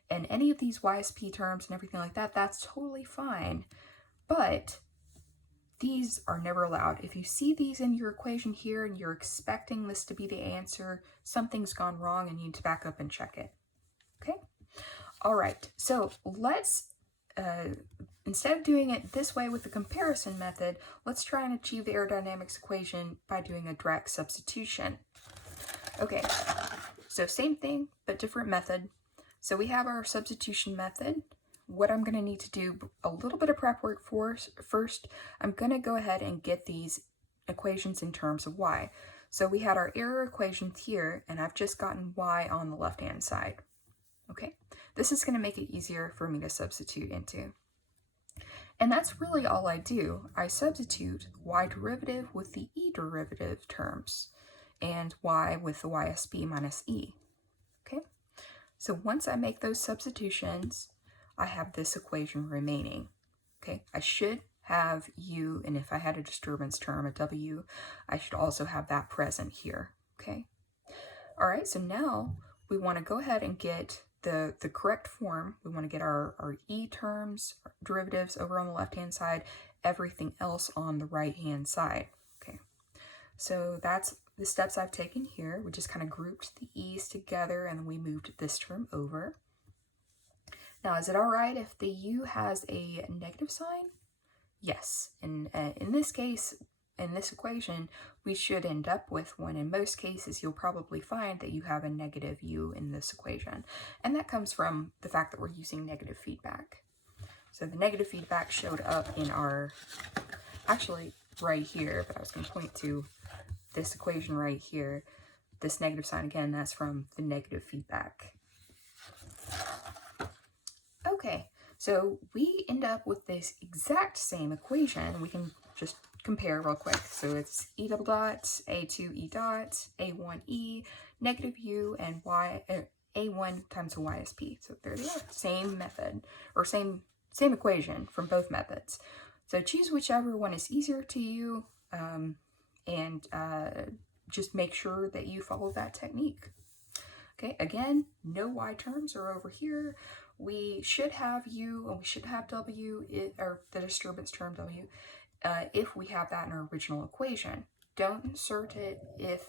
And any of these YSP terms and everything like that, that's totally fine. But these are never allowed. If you see these in your equation here and you're expecting this to be the answer, something's gone wrong and you need to back up and check it. Okay? All right, so let's, instead of doing it this way with the comparison method, let's try and achieve the aerodynamics equation by doing a direct substitution. Okay, so same thing, but different method. So we have our substitution method. What I'm going to need to do a little bit of prep work for first, I'm going to go ahead and get these equations in terms of y. So we had our error equations here, and I've just gotten y on the left-hand side. Okay, this is going to make it easier for me to substitute into. And that's really all I do. I substitute y derivative with the e derivative terms, and y with the YSB minus e. Okay, so once I make those substitutions, I have this equation remaining. Okay, I should have u, and if I had a disturbance term, a w, I should also have that present here. Okay, all right, so now we want to go ahead and get the correct form. We want to get our e terms, our derivatives over on the left-hand side, everything else on the right-hand side. Okay, so that's the steps I've taken here. We just kind of grouped the e's together and we moved this term over. Now, is it all right if the u has a negative sign? Yes, and in this case, in this equation, we should end up with one. In most cases, you'll probably find that you have a negative u in this equation. And that comes from the fact that we're using negative feedback. So the negative feedback showed up in our, actually right here, but I was going to point to this equation right here. This negative sign, again, that's from the negative feedback. Okay, so we end up with this exact same equation. We can just compare real quick. So it's e double dot, a2 e dot, a1 e, negative u, and y, a1 times a YSP. So there they are, same method, or same equation from both methods. So choose whichever one is easier to you, and just make sure that you follow that technique. Okay, again, no y terms are over here. We should have u, and we should have w, or the disturbance term w, if we have that in our original equation. Don't insert it if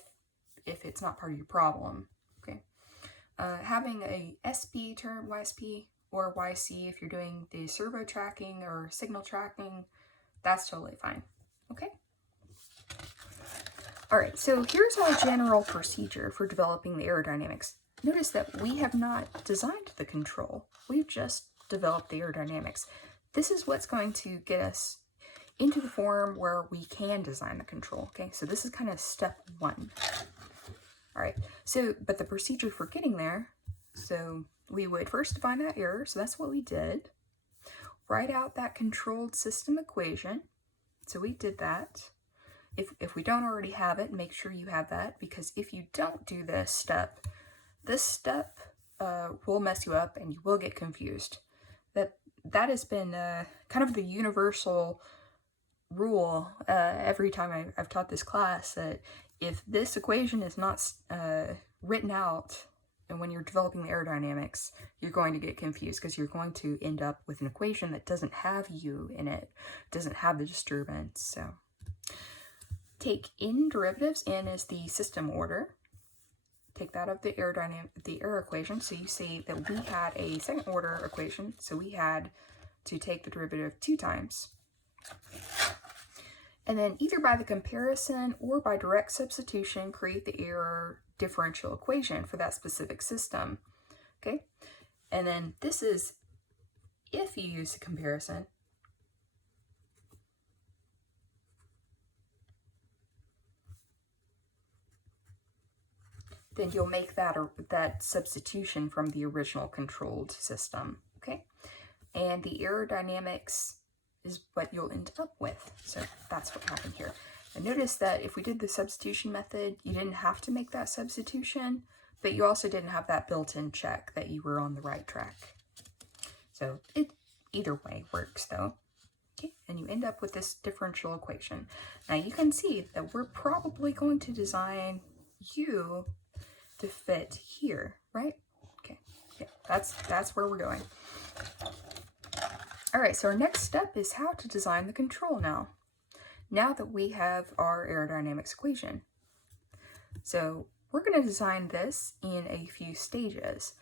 it's not part of your problem. Okay, having a SB term, YSP, or YC if you're doing the servo tracking or signal tracking, that's totally fine. Okay. All right, so here's our general procedure for developing the aerodynamics. Notice that we have not designed the control. We've just developed the aerodynamics. This is what's going to get us into the form where we can design the control. Okay, so this is kind of step one. All right, so, but the procedure for getting there, so we would first define that error, so that's what we did. Write out that controlled system equation. So we did that. If we don't already have it, make sure you have that, because if you don't do this step will mess you up and you will get confused. That has been kind of the universal rule every time I've taught this class, that if this equation is not written out, and when you're developing the aerodynamics, you're going to get confused because you're going to end up with an equation that doesn't have u in it, doesn't have the disturbance. So take in derivatives. In is the system order. Take that of the error equation. So you see that we had a second order equation, so we had to take the derivative 2 times. And then either by the comparison or by direct substitution, create the error differential equation for that specific system. Okay, and then this is if you use a comparison. Then you'll make that substitution from the original controlled system, okay? And the aerodynamics is what you'll end up with. So that's what happened here. And notice that if we did the substitution method, you didn't have to make that substitution, but you also didn't have that built-in check that you were on the right track. So it either way works though. Okay, and you end up with this differential equation. Now you can see that we're probably going to design U to fit here, right? Okay, yeah, that's where we're going. All right, so our next step is how to design the control now. Now that we have our aerodynamics equation. So we're going to design this in a few stages.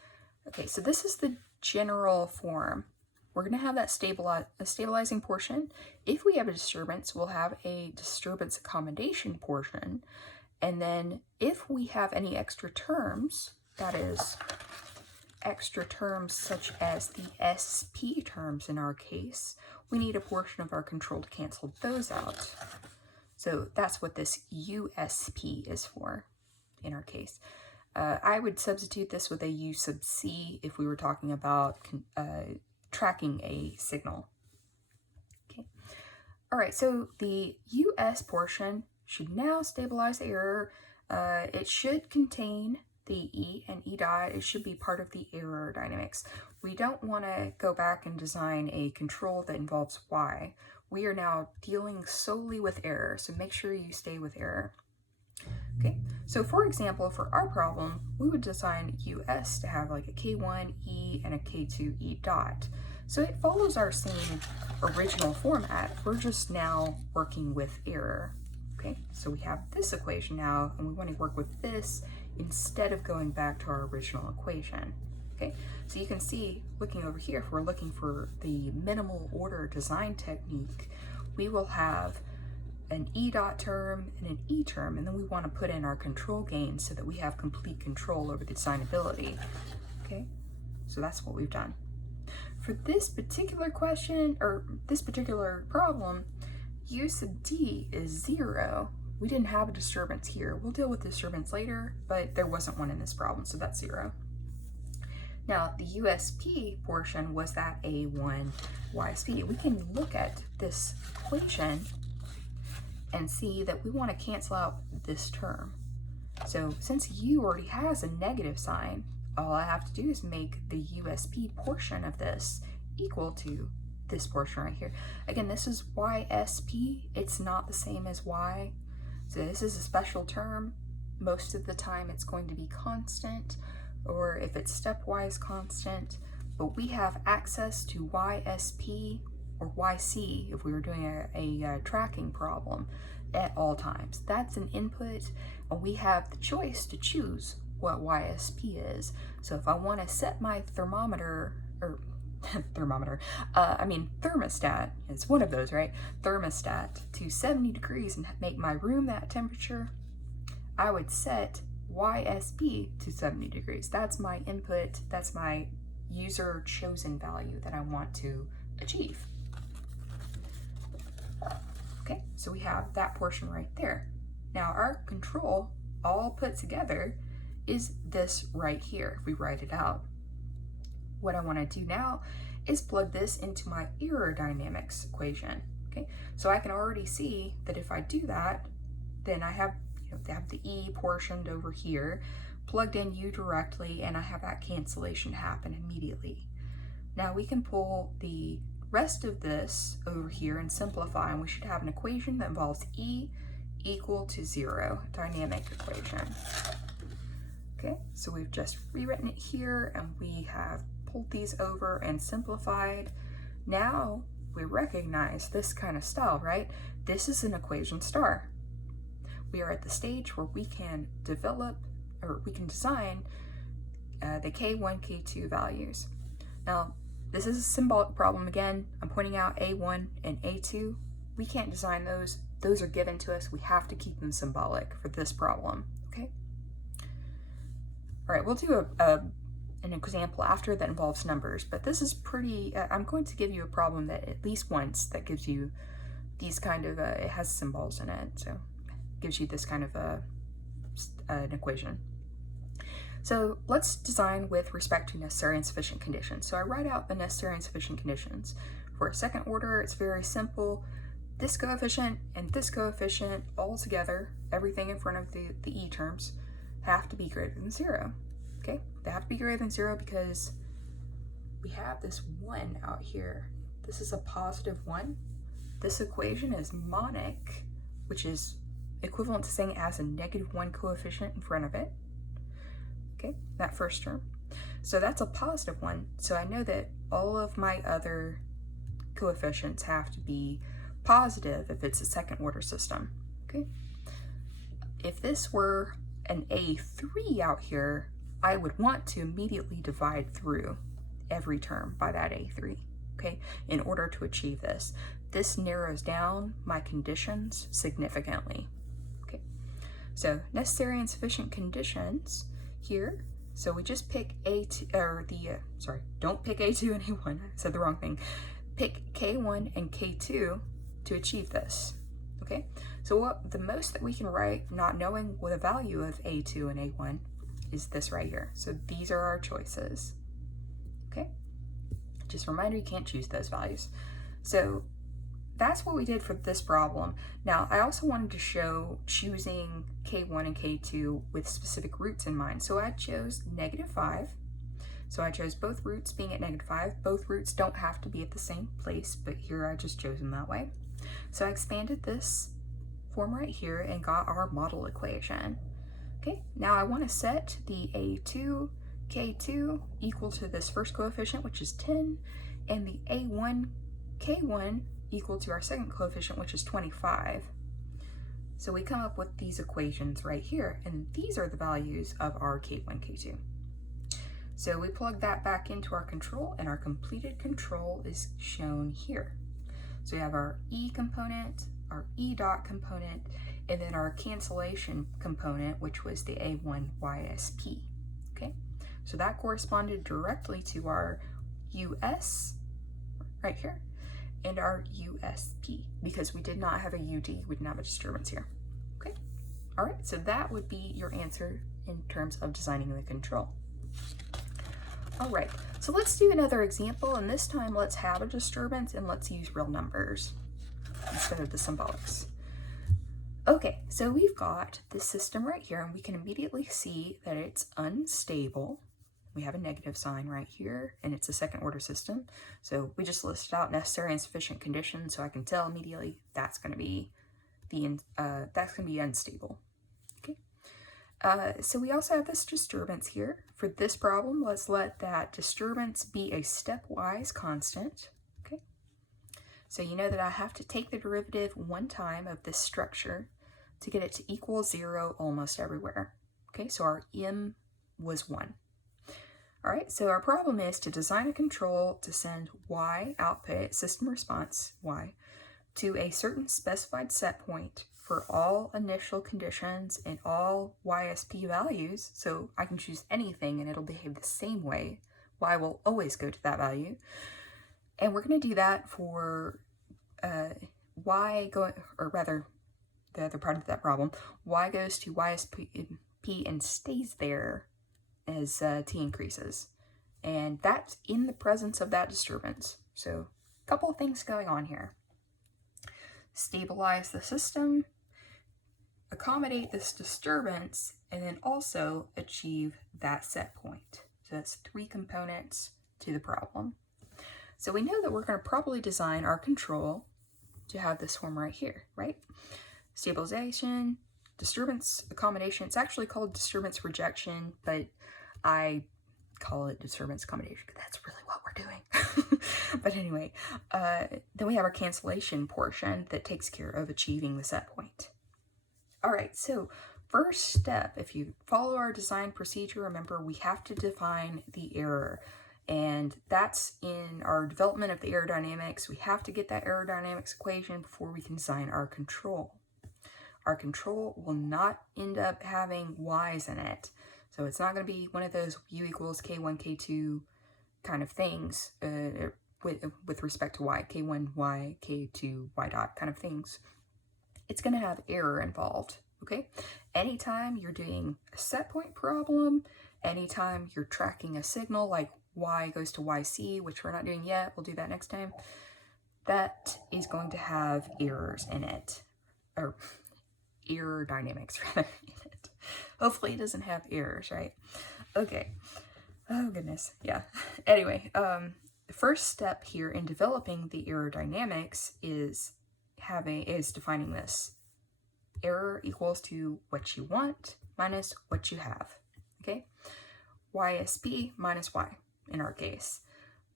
Okay, so this is the general form. We're going to have that stabilizing portion. If we have a disturbance, we'll have a disturbance accommodation portion. And then if we have any extra terms, that is, extra terms such as the SP terms in our case, we need a portion of our control to cancel those out. So that's what this USP is for in our case. I would substitute this with a U sub C if we were talking about tracking a signal. Okay. All right, so the US portion should now stabilize the error. It should contain the E and E dot. It should be part of the aerodynamics. We don't want to go back and design a control that involves Y. We are now dealing solely with error, so make sure you stay with error. Okay, so for example, for our problem, we would design US to have like a K1 E and a K2 E dot. So it follows our same original format. We're just now working with error. Okay, so we have this equation now, and we want to work with this instead of going back to our original equation. Okay, so you can see, looking over here, if we're looking for the minimal order design technique, we will have an E dot term and an E term, and then we want to put in our control gain so that we have complete control over the designability. Okay, so that's what we've done. For this particular question, or this particular problem, U sub D is 0. We didn't have a disturbance here. We'll deal with disturbance later, but there wasn't one in this problem, so that's 0. Now, the USP portion was that A1 YSP. We can look at this equation and see that we want to cancel out this term. So since U already has a negative sign, all I have to do is make the USP portion of this equal to this portion right here. Again, this is YSP. It's not the same as Y. So this is a special term. Most of the time it's going to be constant, or if it's stepwise constant, but we have access to YSP or YC if we were doing a tracking problem at all times. That's an input, and we have the choice to choose what YSP is. So if I want to set my thermometer, or thermostat, it's one of those, right? Thermostat to 70 degrees and make my room that temperature, I would set YSP to 70 degrees. That's my input. That's my user chosen value that I want to achieve. Okay, so we have that portion right there. Now our control all put together is this right here, if we write it out. What I want to do now is plug this into my aerodynamics equation. Okay, so I can already see that if I do that, then I have, the E portioned over here, plugged in U directly, and I have that cancellation happen immediately. Now we can pull the rest of this over here and simplify, and we should have an equation that involves E equal to 0, dynamic equation. Okay, so we've just rewritten it here, and we have pulled these over and simplified. Now we recognize this kind of style, right? This is an equation star. We are at the stage where we can develop, or we can design the K1, K2 values. Now, this is a symbolic problem again. I'm pointing out A1 and A2. We can't design those. Those are given to us. We have to keep them symbolic for this problem, okay? All right, we'll do an example after that involves numbers, but this is pretty, I'm going to give you a problem that at least once that gives you these kind of, it has symbols in it, so it gives you this kind of an equation. So let's design with respect to necessary and sufficient conditions. So I write out the necessary and sufficient conditions. For a second order, it's very simple. This coefficient and this coefficient all together, everything in front of the E terms, have to be greater than 0. Okay, they have to be greater than 0 because we have this 1 out here. This is a positive 1. this equation is monic, which is equivalent to saying it has a -1 coefficient in front of it. Okay, that first term. So that's a positive one. So I know that all of my other coefficients have to be positive if it's a second order system. Okay. If this were an A3 out here, I would want to immediately divide through every term by that A3, okay, in order to achieve this. This narrows down my conditions significantly, okay? So necessary and sufficient conditions here. So we just pick A2, or don't pick A2 and A1, I said the wrong thing. Pick K1 and K2 to achieve this, okay? So what the most that we can write, not knowing what the value of A2 and A1, is this right here. So these are our choices, okay? Just a reminder, you can't choose those values. So that's what we did for this problem. Now, I also wanted to show choosing K1 and K2 with specific roots in mind. So I chose -5. So I chose both roots being at -5. Both roots don't have to be at the same place, but here I just chose them that way. So I expanded this form right here and got our model equation. Okay, now I want to set the A2, K2 equal to this first coefficient, which is 10, and the A1, K1 equal to our second coefficient, which is 25. So we come up with these equations right here, and these are the values of our K1, K2. So we plug that back into our control, and our completed control is shown here. So we have our E component, our E dot component, and then our cancellation component, which was the A1 YSP, okay? So that corresponded directly to our US right here and our USP, because we did not have a UD, we didn't have a disturbance here, okay? All right, so that would be your answer in terms of designing the control. All right, so let's do another example, and this time let's have a disturbance and let's use real numbers instead of the symbolics. Okay, so we've got this system right here, and we can immediately see that it's unstable. We have a negative sign right here, and it's a second order system. So we just listed out necessary and sufficient conditions, so I can tell immediately that's going to be unstable. Okay. So we also have this disturbance here. For this problem, let's let that disturbance be a stepwise constant. Okay. So you know that I have to take the derivative one time of this structure to get it to equal 0 almost everywhere. Okay, so our m was 1. All right, so our problem is to design a control to send y output, system response, y, to a certain specified set point for all initial conditions and all YSP values. So I can choose anything and it'll behave the same way. Y will always go to that value. And we're going to do that for y going, or rather, the other part of that problem, y goes to YSP and stays there as t increases. And that's in the presence of that disturbance. So a couple of things going on here. Stabilize the system, accommodate this disturbance, and then also achieve that set point. So that's 3 components to the problem. So we know that we're going to probably design our control to have this form right here, right? Stabilization, disturbance accommodation. It's actually called disturbance rejection, but I call it disturbance accommodation because that's really what we're doing. But anyway, then we have our cancellation portion that takes care of achieving the set point. All right, so first step, if you follow our design procedure, remember we have to define the error. And that's in our development of the aerodynamics. We have to get that aerodynamics equation before we can design our control. Our control will not end up having y's in it. So it's not going to be one of those u equals k1, k2 kind of things with respect to y, k1, y, k2, y dot kind of things. It's going to have error involved, okay? Anytime you're doing a set point problem, anytime you're tracking a signal like y goes to yc, which we're not doing yet, we'll do that next time, that is going to have errors in it, or error dynamics rather in it. Hopefully it doesn't have errors, right? Okay. Oh goodness, yeah. Anyway, the first step here in developing the aerodynamics is is defining this. Error equals to what you want minus what you have, okay? YSP minus Y in our case.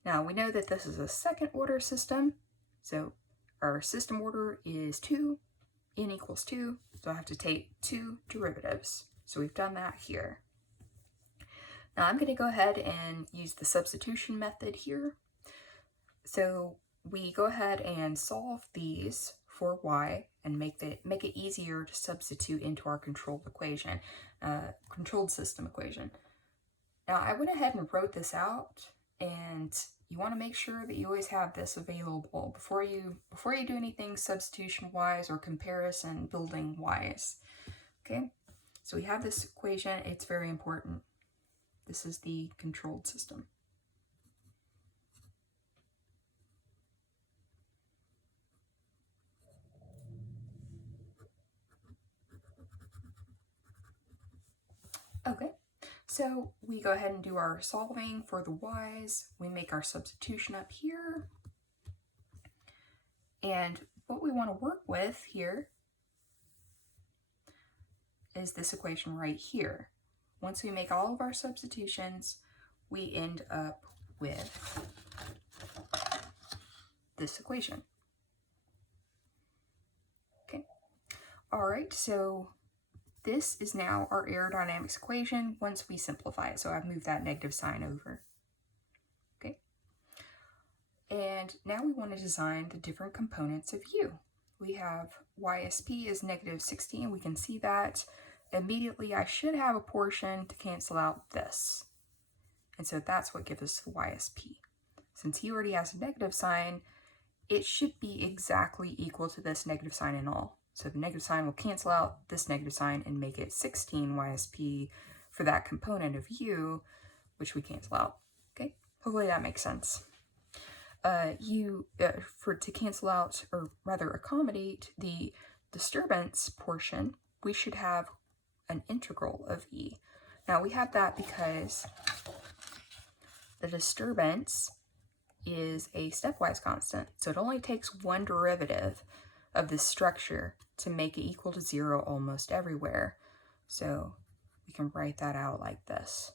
Now we know that this is a second order system, so our system order is 2, n equals 2, so I have to take 2 derivatives. So we've done that here. Now I'm going to go ahead and use the substitution method here. So we go ahead and solve these for y and make it easier to substitute into our controlled system equation. Now I went ahead and wrote this out, and you want to make sure that you always have this available before you do anything substitution wise or comparison building wise. Okay, so we have this equation. It's very important. This is the controlled system. Okay, so we go ahead and do our solving for the y's. We make our substitution up here. And what we want to work with here is this equation right here. Once we make all of our substitutions, we end up with this equation. Okay, all right, so this is now our aerodynamics equation once we simplify it. So I've moved that negative sign over. Okay. And now we want to design the different components of U. We have YSP is negative 16. We can see that. Immediately I should have a portion to cancel out this. And so that's what gives us the YSP. Since he already has a negative sign, it should be exactly equal to this negative sign and all. So the negative sign will cancel out this negative sign and make it 16 YSP for that component of U, which we cancel out. Okay, hopefully that makes sense. To cancel out, or rather accommodate the disturbance portion, we should have an integral of E. Now we have that because the disturbance is a stepwise constant, so it only takes one derivative of this structure to make it equal to 0 almost everywhere. So we can write that out like this.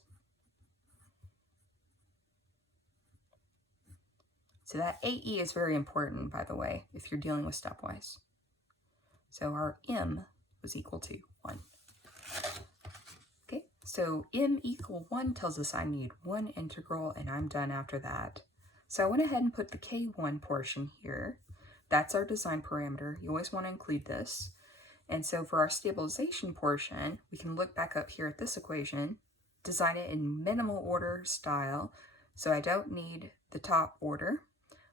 So that AE is very important, by the way, if you're dealing with stepwise. So our M was equal to 1. Okay, so M equal 1 tells us I need one integral, and I'm done after that. So I went ahead and put the K1 portion here. That's our design parameter. You always want to include this. And so for our stabilization portion, we can look back up here at this equation, design it in minimal order style. So I don't need the top order,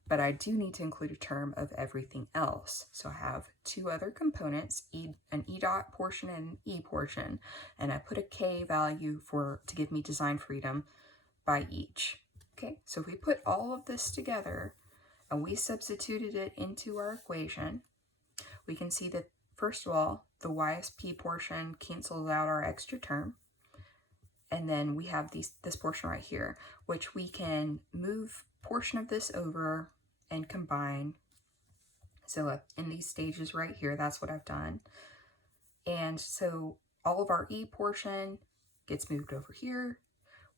but I do need to include a term of everything else. So I have two other components, an E dot portion and an E portion, and I put a K value to give me design freedom by each. Okay, so if we put all of this together and we substituted it into our equation, we can see that first of all, the YSP portion cancels out our extra term. And then we have this portion right here, which we can move portion of this over and combine. So in these stages right here, that's what I've done. And so all of our E portion gets moved over here.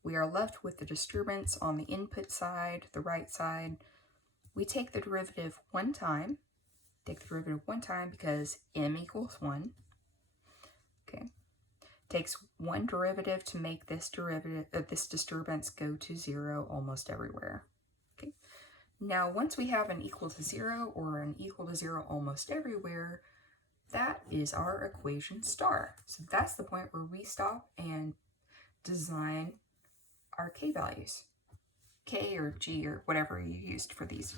We are left with the disturbance on the input side, the right side. We take the derivative one time. Take the derivative one time because M equals 1. Okay. Takes one derivative to make this disturbance go to 0 almost everywhere. Okay. Now, once we have an equal to 0 or an equal to 0 almost everywhere, that is our equation star. So that's the point where we stop and design our K values. K or G or whatever you used for these.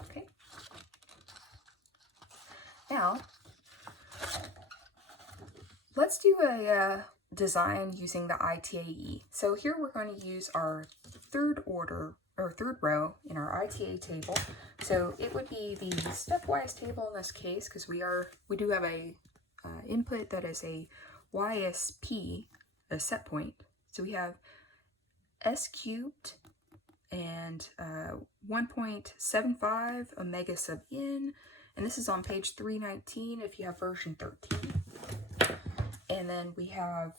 Okay. Now, let's do a design using the ITAE. So here we're going to use our third row in our ITA table. So it would be the stepwise table in this case because we do have a input that is a YSP, a set point. So we have S cubed and 1.75 omega sub n, and this is on page 319 if you have version 13. And then we have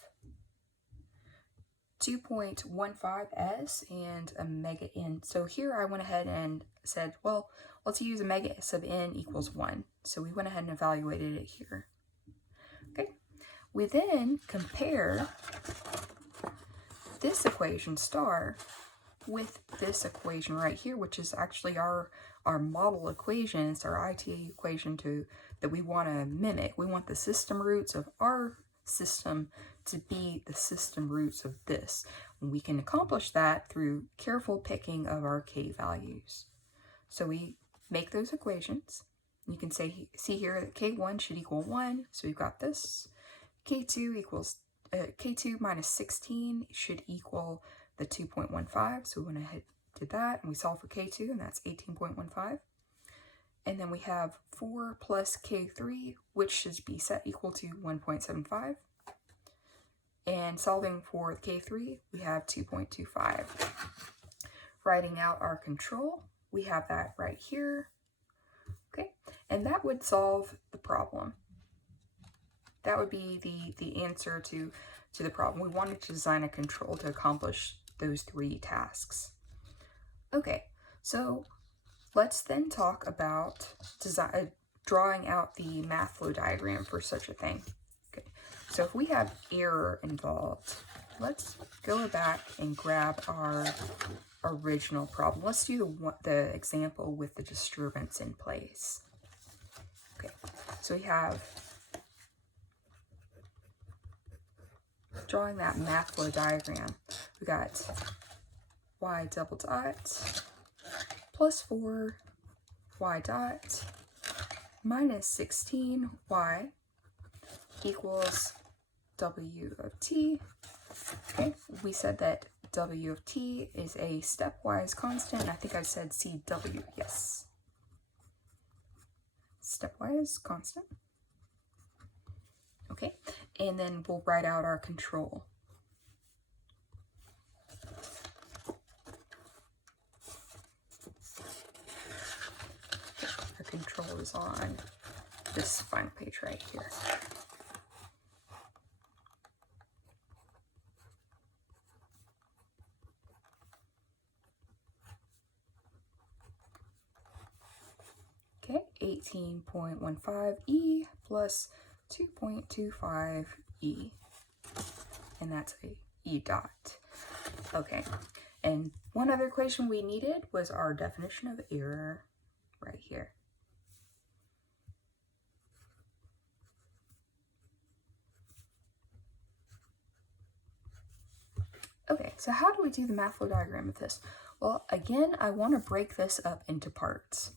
2.15s and omega n. So here I went ahead and said, well, let's use omega sub n equals 1. So we went ahead and evaluated it here. Okay. We then compare this equation star with this equation right here, which is actually our model equation. It's our ITA equation that we want to mimic. We want the system roots of our system to be the system roots of this. And we can accomplish that through careful picking of our k values. So we make those equations. You can see here that k1 should equal 1, so we've got this. K2 equals K2 minus 16 should equal the 2.15, so we went ahead and did that, and we solved for K2, and that's 18.15. And then we have 4 plus K3, which should be set equal to 1.75. And solving for the K3, we have 2.25. Writing out our control, we have that right here. Okay, and that would solve the problem. That would be the answer to the problem. We wanted to design a control to accomplish those 3 tasks. Okay, so let's then talk about drawing out the math flow diagram for such a thing. Okay, so if we have error involved, let's go back and grab our original problem. Let's do the example with the disturbance in place. Okay, so we have drawing that math flow diagram. We got y double dot plus 4 y dot minus 16 y equals w of t. Okay, we said that w of t is a stepwise constant. I think I said CW, yes. Stepwise constant. Okay, and then we'll write out our control. Our control is on this final page right here. Okay, 18.15e plus 2.25e, and that's a e dot. Okay, and one other equation we needed was our definition of error right here. Okay, so how do we do the math flow diagram of this? Well, again, I want to break this up into parts.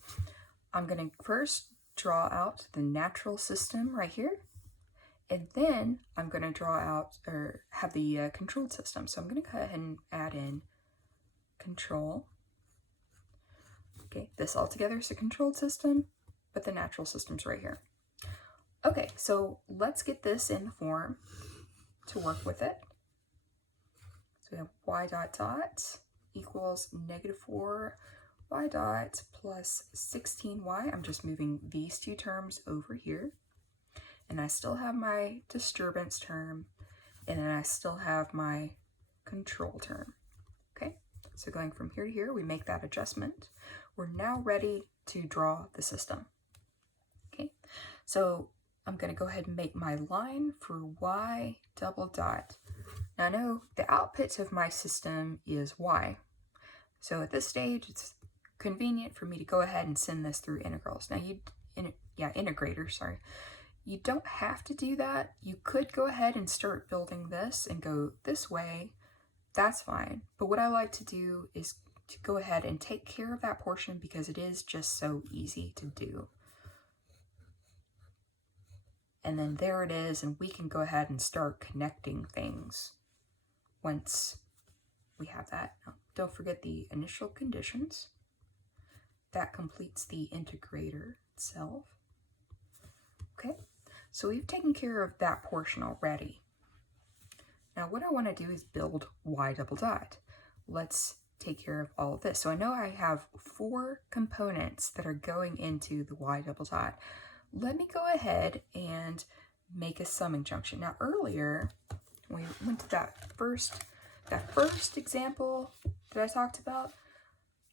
I'm going to first draw out the natural system right here, and then I'm going to draw out or have the controlled system. So I'm going to go ahead and add in control. Okay, this all together is a controlled system, but the natural system's right here. Okay, so let's get this in the form to work with it. So we have y dot dot equals negative 4 y dot plus 16y. I'm just moving these 2 terms over here. And I still have my disturbance term, and then I still have my control term. Okay, so going from here to here, we make that adjustment. We're now ready to draw the system. Okay, so I'm going to go ahead and make my line for y double dot. Now I know the output of my system is y. So at this stage, it's convenient for me to go ahead and send this through integrals. Now integrators, sorry. You don't have to do that. You could go ahead and start building this and go this way. That's fine. But what I like to do is to go ahead and take care of that portion because it is just so easy to do. And then there it is, and we can go ahead and start connecting things once we have that. Now, don't forget the initial conditions. That completes the integrator itself. Okay, so we've taken care of that portion already. Now what I want to do is build y double dot. Let's take care of all of this. So I know I have 4 components that are going into the y double dot. Let me go ahead and make a summing junction. Now earlier, when we went to that first example that I talked about,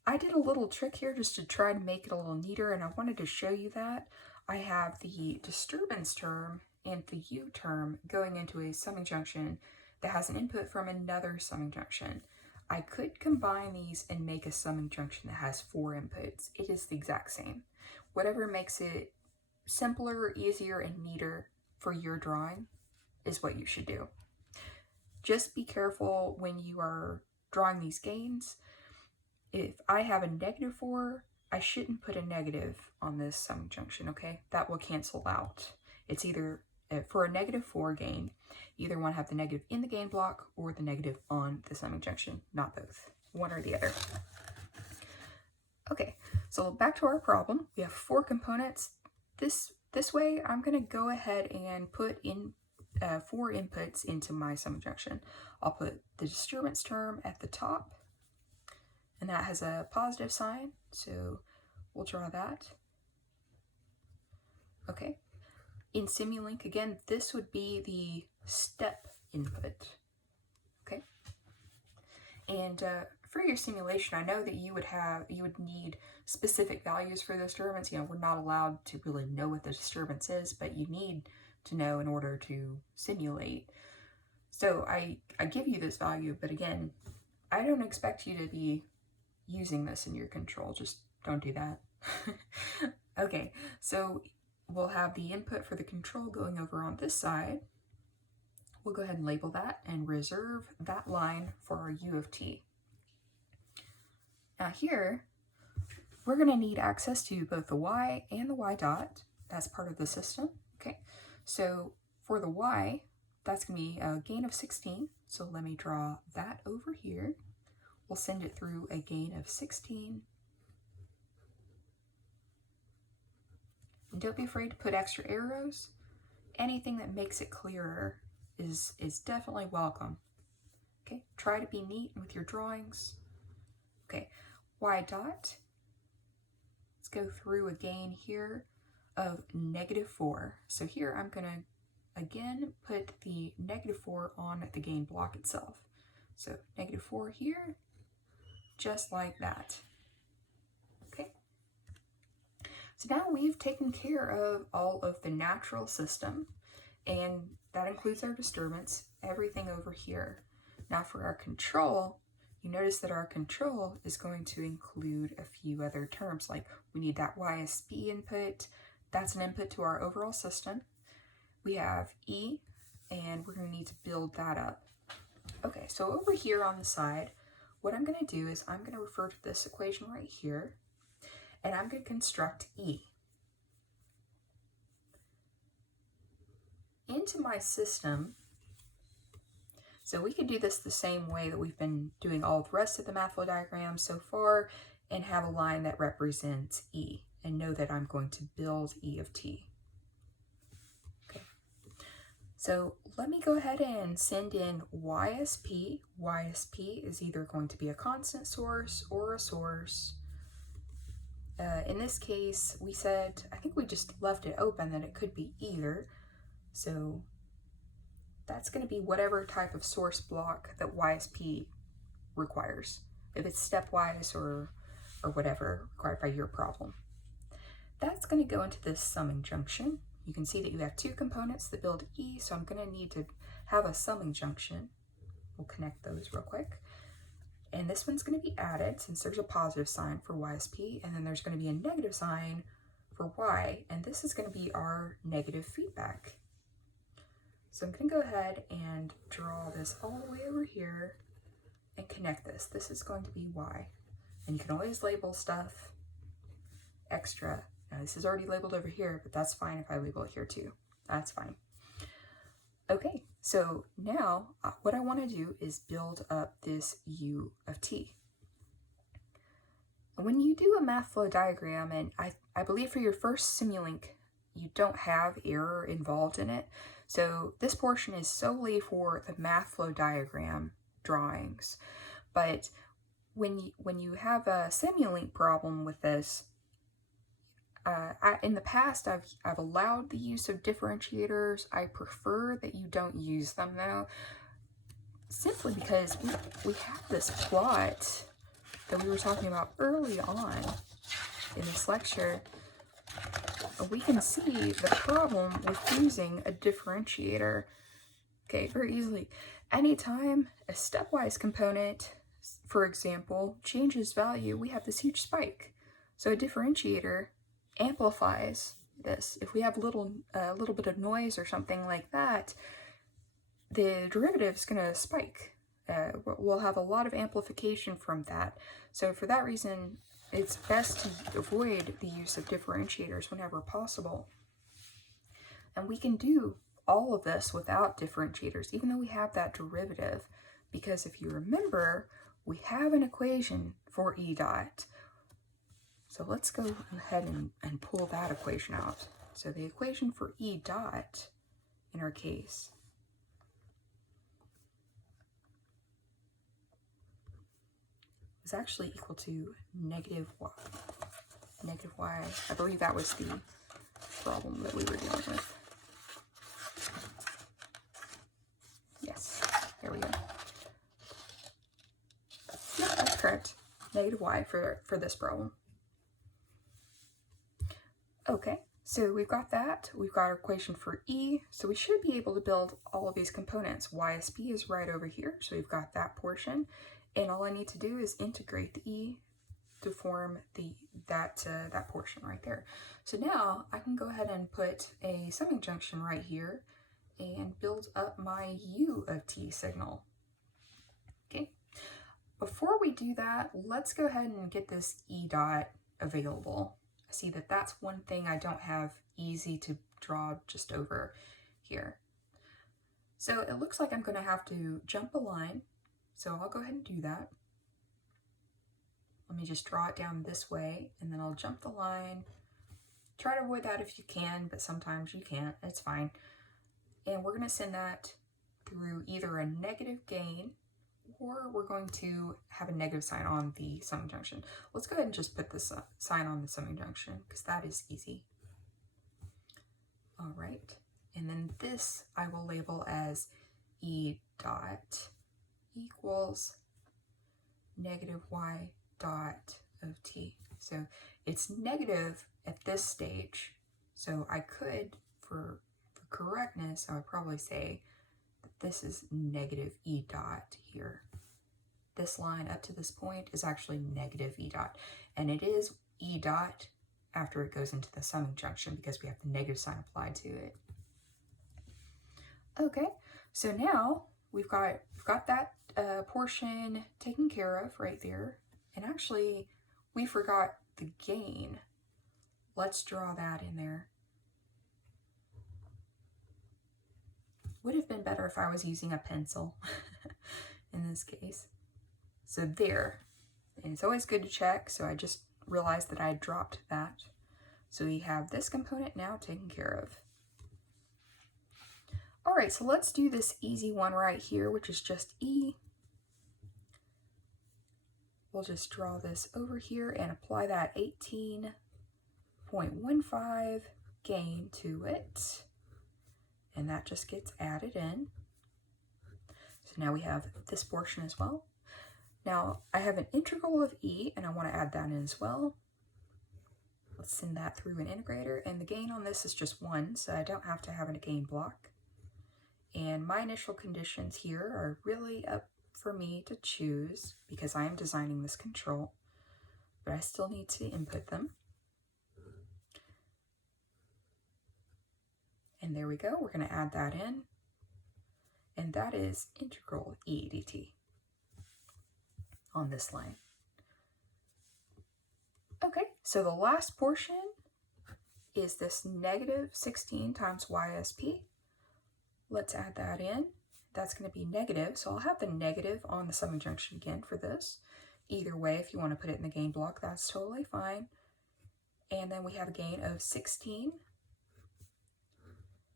I did a little trick here just to try to make it a little neater, and I wanted to show you that. I have the disturbance term and the U term going into a summing junction that has an input from another summing junction. I could combine these and make a summing junction that has 4 inputs. It is the exact same. Whatever makes it simpler, easier, and neater for your drawing is what you should do. Just be careful when you are drawing these gains. If I have a -4, I shouldn't put a negative on this summing junction, okay? That will cancel out. It's either, for a -4 gain, you either want to have the negative in the gain block or the negative on the summing junction, not both, one or the other. Okay, so back to our problem. We have 4 components. This way, I'm going to go ahead and put in 4 inputs into my summing junction. I'll put the disturbance term at the top, and that has a positive sign, so we'll draw that. Okay. In Simulink, again, this would be the step input. Okay. And for your simulation, I know that you would need specific values for the disturbance. You know, we're not allowed to really know what the disturbance is, but you need to know in order to simulate. So I give you this value, but again, I don't expect you to be using this in your control. Just don't do that. Okay, so we'll have the input for the control going over on this side. We'll go ahead and label that and reserve that line for our U of t. Now here, we're going to need access to both the y and the y dot. That's part of the system. Okay, so for the y, that's going to be a gain of 16. So let me draw that over here. We'll send it through a gain of 16. And don't be afraid to put extra arrows. Anything that makes it clearer is definitely welcome. Okay, try to be neat with your drawings. Okay, y dot. Let's go through a gain here of -4. So here I'm going to, again, put the -4 on the gain block itself. So -4 here, just like that. Okay. So now we've taken care of all of the natural system, and that includes our disturbance, everything over here. Now for our control, you notice that our control is going to include a few other terms, like we need that YSP input. That's an input to our overall system. We have E, and we're going to need to build that up. Okay, so over here on the side, what I'm going to do is I'm going to refer to this equation right here, and I'm going to construct E. Into my system, so we could do this the same way that we've been doing all the rest of the math flow diagram so far, and have a line that represents E, and know that I'm going to build E of t. Okay, so let me go ahead and send in YSP. YSP is either going to be a constant source or a source. In this case, we said, I think we just left it open that it could be either. So that's going to be whatever type of source block that YSP requires, if it's stepwise or whatever required by your problem. That's going to go into this summing junction. You can see that you have 2 components that build E, so I'm going to need to have a summing junction. We'll connect those real quick. And this one's going to be added since there's a positive sign for YSP, and then there's going to be a negative sign for Y, and this is going to be our negative feedback. So I'm going to go ahead and draw this all the way over here and connect this. This is going to be Y. And you can always label stuff extra. Now this is already labeled over here, but that's fine if I label it here too. That's fine. Okay, so now what I want to do is build up this U of t. When you do a math flow diagram, and I believe for your first Simulink, you don't have error involved in it. So this portion is solely for the math flow diagram drawings. But when you have a Simulink problem with this, in the past, I've allowed the use of differentiators. I prefer that you don't use them though, simply because we have this plot that we were talking about early on in this lecture. We can see the problem with using a differentiator, okay, very easily. Anytime a stepwise component, for example, changes value, we have this huge spike. So a differentiator amplifies this. If we have a little bit of noise or something like that, the derivative is going to spike. We'll have a lot of amplification from that. So for that reason, it's best to avoid the use of differentiators whenever possible. And we can do all of this without differentiators, even though we have that derivative, because if you remember, we have an equation for E dot. So let's go ahead and pull that equation out. So the equation for E dot in our case is actually equal to negative y. Negative y, I believe that was the problem that we were dealing with. Yes, there we go. Yeah, that's correct. Negative y for this problem. Okay, so we've got that. We've got our equation for E, so we should be able to build all of these components. YSP is right over here, so we've got that portion. And all I need to do is integrate the E to form that portion right there. So now I can go ahead and put a summing junction right here and build up my U of T signal. Okay. Before we do that, let's go ahead and get this E dot available. I see that that's one thing I don't have easy to draw just over here. So it looks like I'm going to have to jump a line. So I'll go ahead and do that. Let me just draw it down this way, and then I'll jump the line. Try to avoid that if you can, but sometimes you can't. It's fine. And we're going to send that through either a negative gain, or we're going to have a negative sign on the summing junction. Let's go ahead and just put this sign on the summing junction, because that is easy. All right. And then this I will label as E dot equals negative y dot of t. So it's negative at this stage. So I could, for correctness, I would probably say that this is negative E dot here. This line up to this point is actually negative E dot. And it is E dot after it goes into the summing junction because we have the negative sign applied to it. Okay, so now we've got that portion taken care of right there. And actually, we forgot the gain. Let's draw that in there. Would have been better if I was using a pencil in this case. So there. And it's always good to check, so I just realized that I dropped that. So we have this component now taken care of. All right, so let's do this easy one right here, which is just E. We'll just draw this over here and apply that 18.15 gain to it. And that just gets added in. So now we have this portion as well. Now I have an integral of E and I want to add that in as well. Let's send that through an integrator, and the gain on this is just 1, so I don't have to have a gain block. And my initial conditions here are really up for me to choose because I am designing this control, but I still need to input them. And there we go, we're going to add that in, and that is integral E dt on this line. Okay, so the last portion is this negative 16 times YSP. Let's add that in. That's going to be negative, so I'll have the negative on the summing junction again for this. Either way, if you want to put it in the gain block, that's totally fine. And then we have a gain of 16.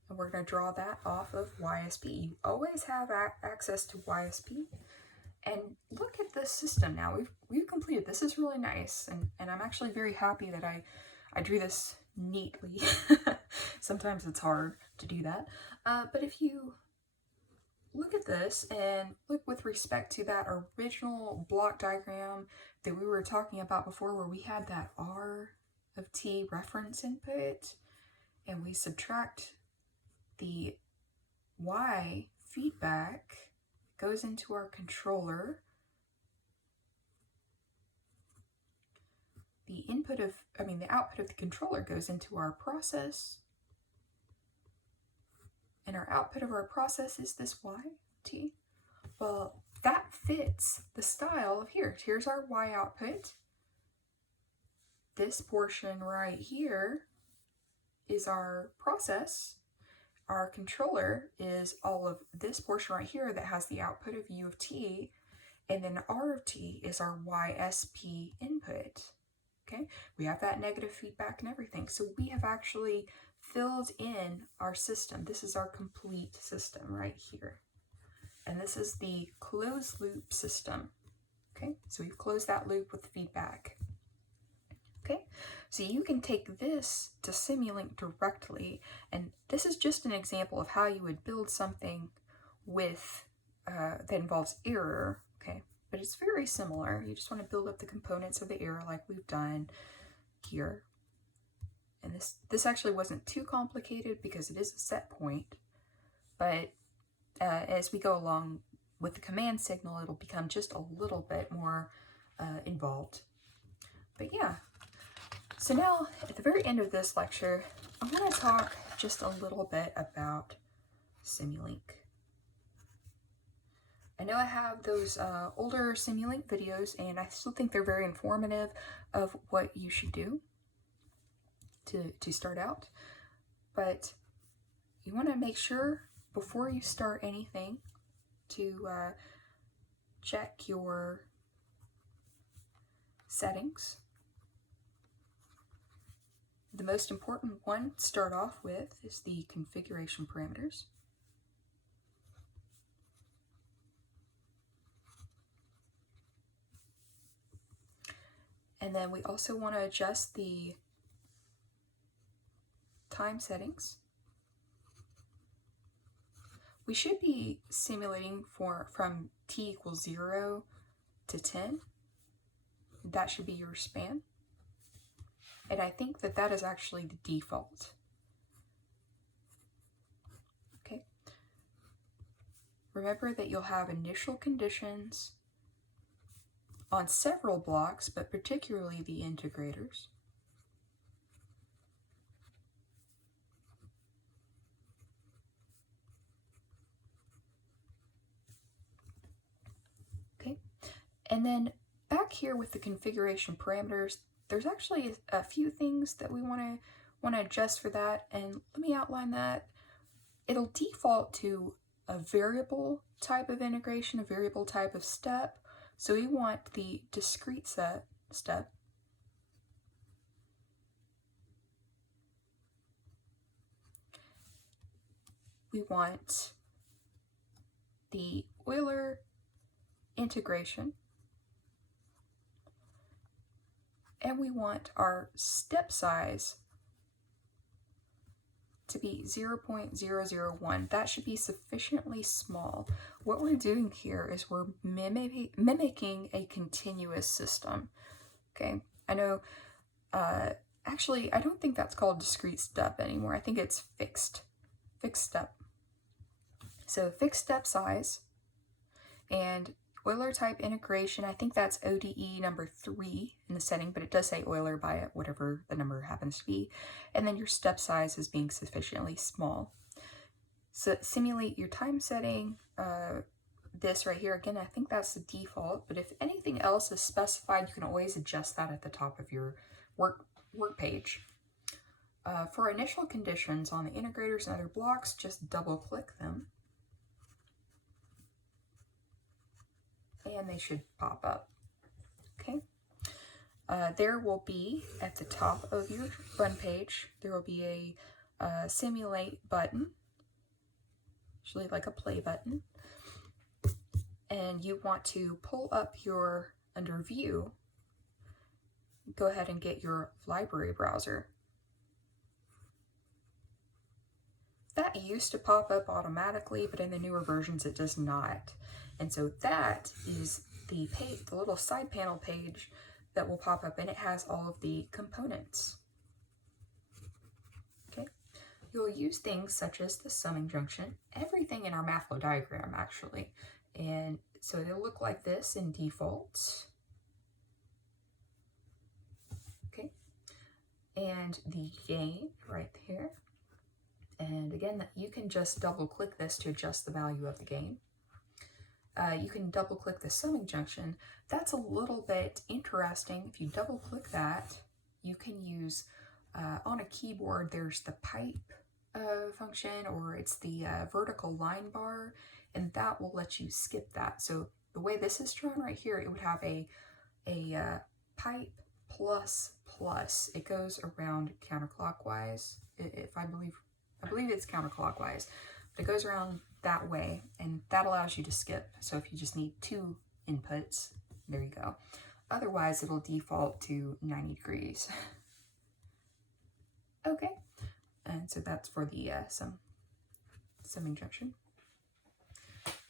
And we're going to draw that off of YSP. You always have access to YSP. And look at this system now. We've completed. This is really nice, and I'm actually very happy that I drew this neatly. Sometimes it's hard to do that. But if you look at this and look with respect to that original block diagram that we were talking about before, where we had that R of t reference input, and we subtract the Y feedback, goes into our controller. The output of the controller goes into our process. And our output of our process is this Y, T. Well, that fits the style of here. Here's our Y output. This portion right here is our process. Our controller is all of this portion right here that has the output of U of t, and then R of t is our YSP input. Okay, we have that negative feedback and everything. So we have actually filled in our system. This is our complete system right here. And this is the closed loop system. Okay, so we've closed that loop with feedback. Okay, so you can take this to Simulink directly, and this is just an example of how you would build something with that involves error. Okay, but it's very similar. You just want to build up the components of the error like we've done here. And this actually wasn't too complicated because it is a set point, but as we go along with the command signal, it'll become just a little bit more involved. But yeah. So now, at the very end of this lecture, I'm going to talk just a little bit about Simulink. I know I have those older Simulink videos, and I still think they're very informative of what you should do to start out. But you want to make sure before you start anything to check your settings. The most important one to start off with is the configuration parameters. And then we also want to adjust the time settings. We should be simulating from t equals 0 to 10. That should be your span. And I think that is actually the default. Okay. Remember that you'll have initial conditions on several blocks, but particularly the integrators. Okay. And then back here with the configuration parameters, there's actually a few things that we want to adjust for that, and let me outline that. It'll default to a variable type of integration, a variable type of step. So we want the discrete step. We want the Euler integration. And we want our step size to be 0.001. That should be sufficiently small. What we're doing here is we're mimicking a continuous system. Okay, I know, actually, I don't think that's called discrete step anymore. I think it's fixed step. So fixed step size and Euler type integration, I think that's ODE number 3 in the setting, but it does say Euler by it, whatever the number happens to be. And then your step size is being sufficiently small. So simulate your time setting. This right here, again, I think that's the default, but if anything else is specified, you can always adjust that at the top of your work page. For initial conditions on the integrators and other blocks, just double click them. And they should pop up. Okay. There will be at the top of your run page, there will be a simulate button, usually like a play button. and you want to pull up your, under View, go ahead and get your library browser. That used to pop up automatically, but in the newer versions it does not. And so that is the page, the little side panel page that will pop up, and it has all of the components. Okay, you'll use things such as the summing junction, everything in our math flow diagram actually. And so it'll look like this in default. Okay, and the gain right here. And again, you can just double click this to adjust the value of the gain. You can double click the summing junction. That's a little bit interesting. If you double click that, you can use, on a keyboard, there's the pipe function, or it's the vertical line bar, and that will let you skip that. So the way this is drawn right here, it would have a pipe plus plus. It goes around counterclockwise, if I believe it's counterclockwise, but it goes around that way, and that allows you to skip. So if you just need 2 inputs, there you go. Otherwise, it'll default to 90 degrees. Okay, and so that's for the summing junction.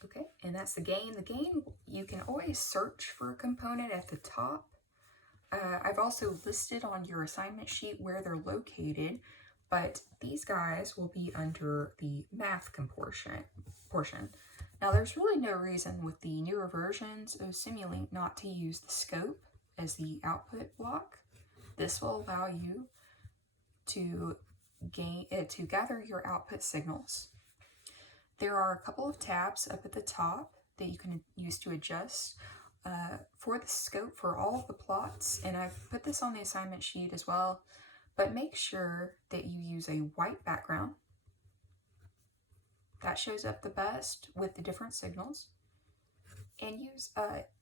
Okay, and that's the gain. The gain, you can always search for a component at the top. I've also listed on your assignment sheet where they're located, but these guys will be under the math portion. Now, there's really no reason with the newer versions of Simulink not to use the scope as the output block. This will allow you to gather your output signals. There are a couple of tabs up at the top that you can use to adjust for the scope for all of the plots, and I've put this on the assignment sheet as well, but make sure that you use a white background. That shows up the best with the different signals, and use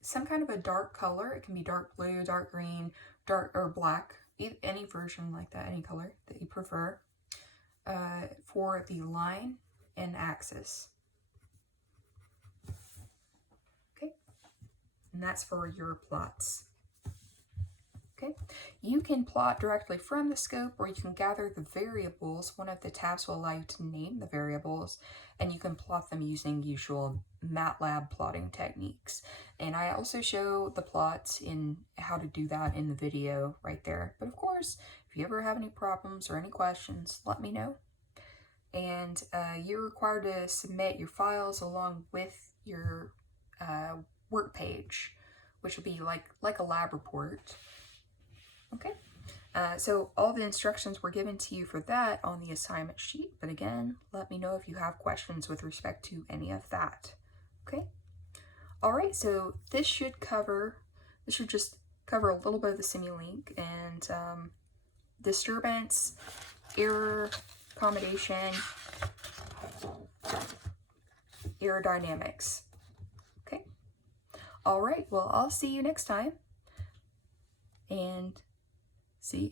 some kind of a dark color. It can be dark blue, dark green, dark or black, any version like that, any color that you prefer, for the line and axis. Okay, and that's for your plots. Okay, you can plot directly from the scope, or you can gather the variables. One of the tabs will allow you to name the variables, and you can plot them using usual MATLAB plotting techniques. And I also show the plots in how to do that in the video right there. But of course, if you ever have any problems or any questions, let me know. And you're required to submit your files along with your work page, which will be like a lab report. Okay, so all the instructions were given to you for that on the assignment sheet, but again, let me know if you have questions with respect to any of that. Okay, all right, so this should just cover a little bit of the Simulink and disturbance, error, accommodation, aerodynamics. Okay, all right, well, I'll see you next time, and see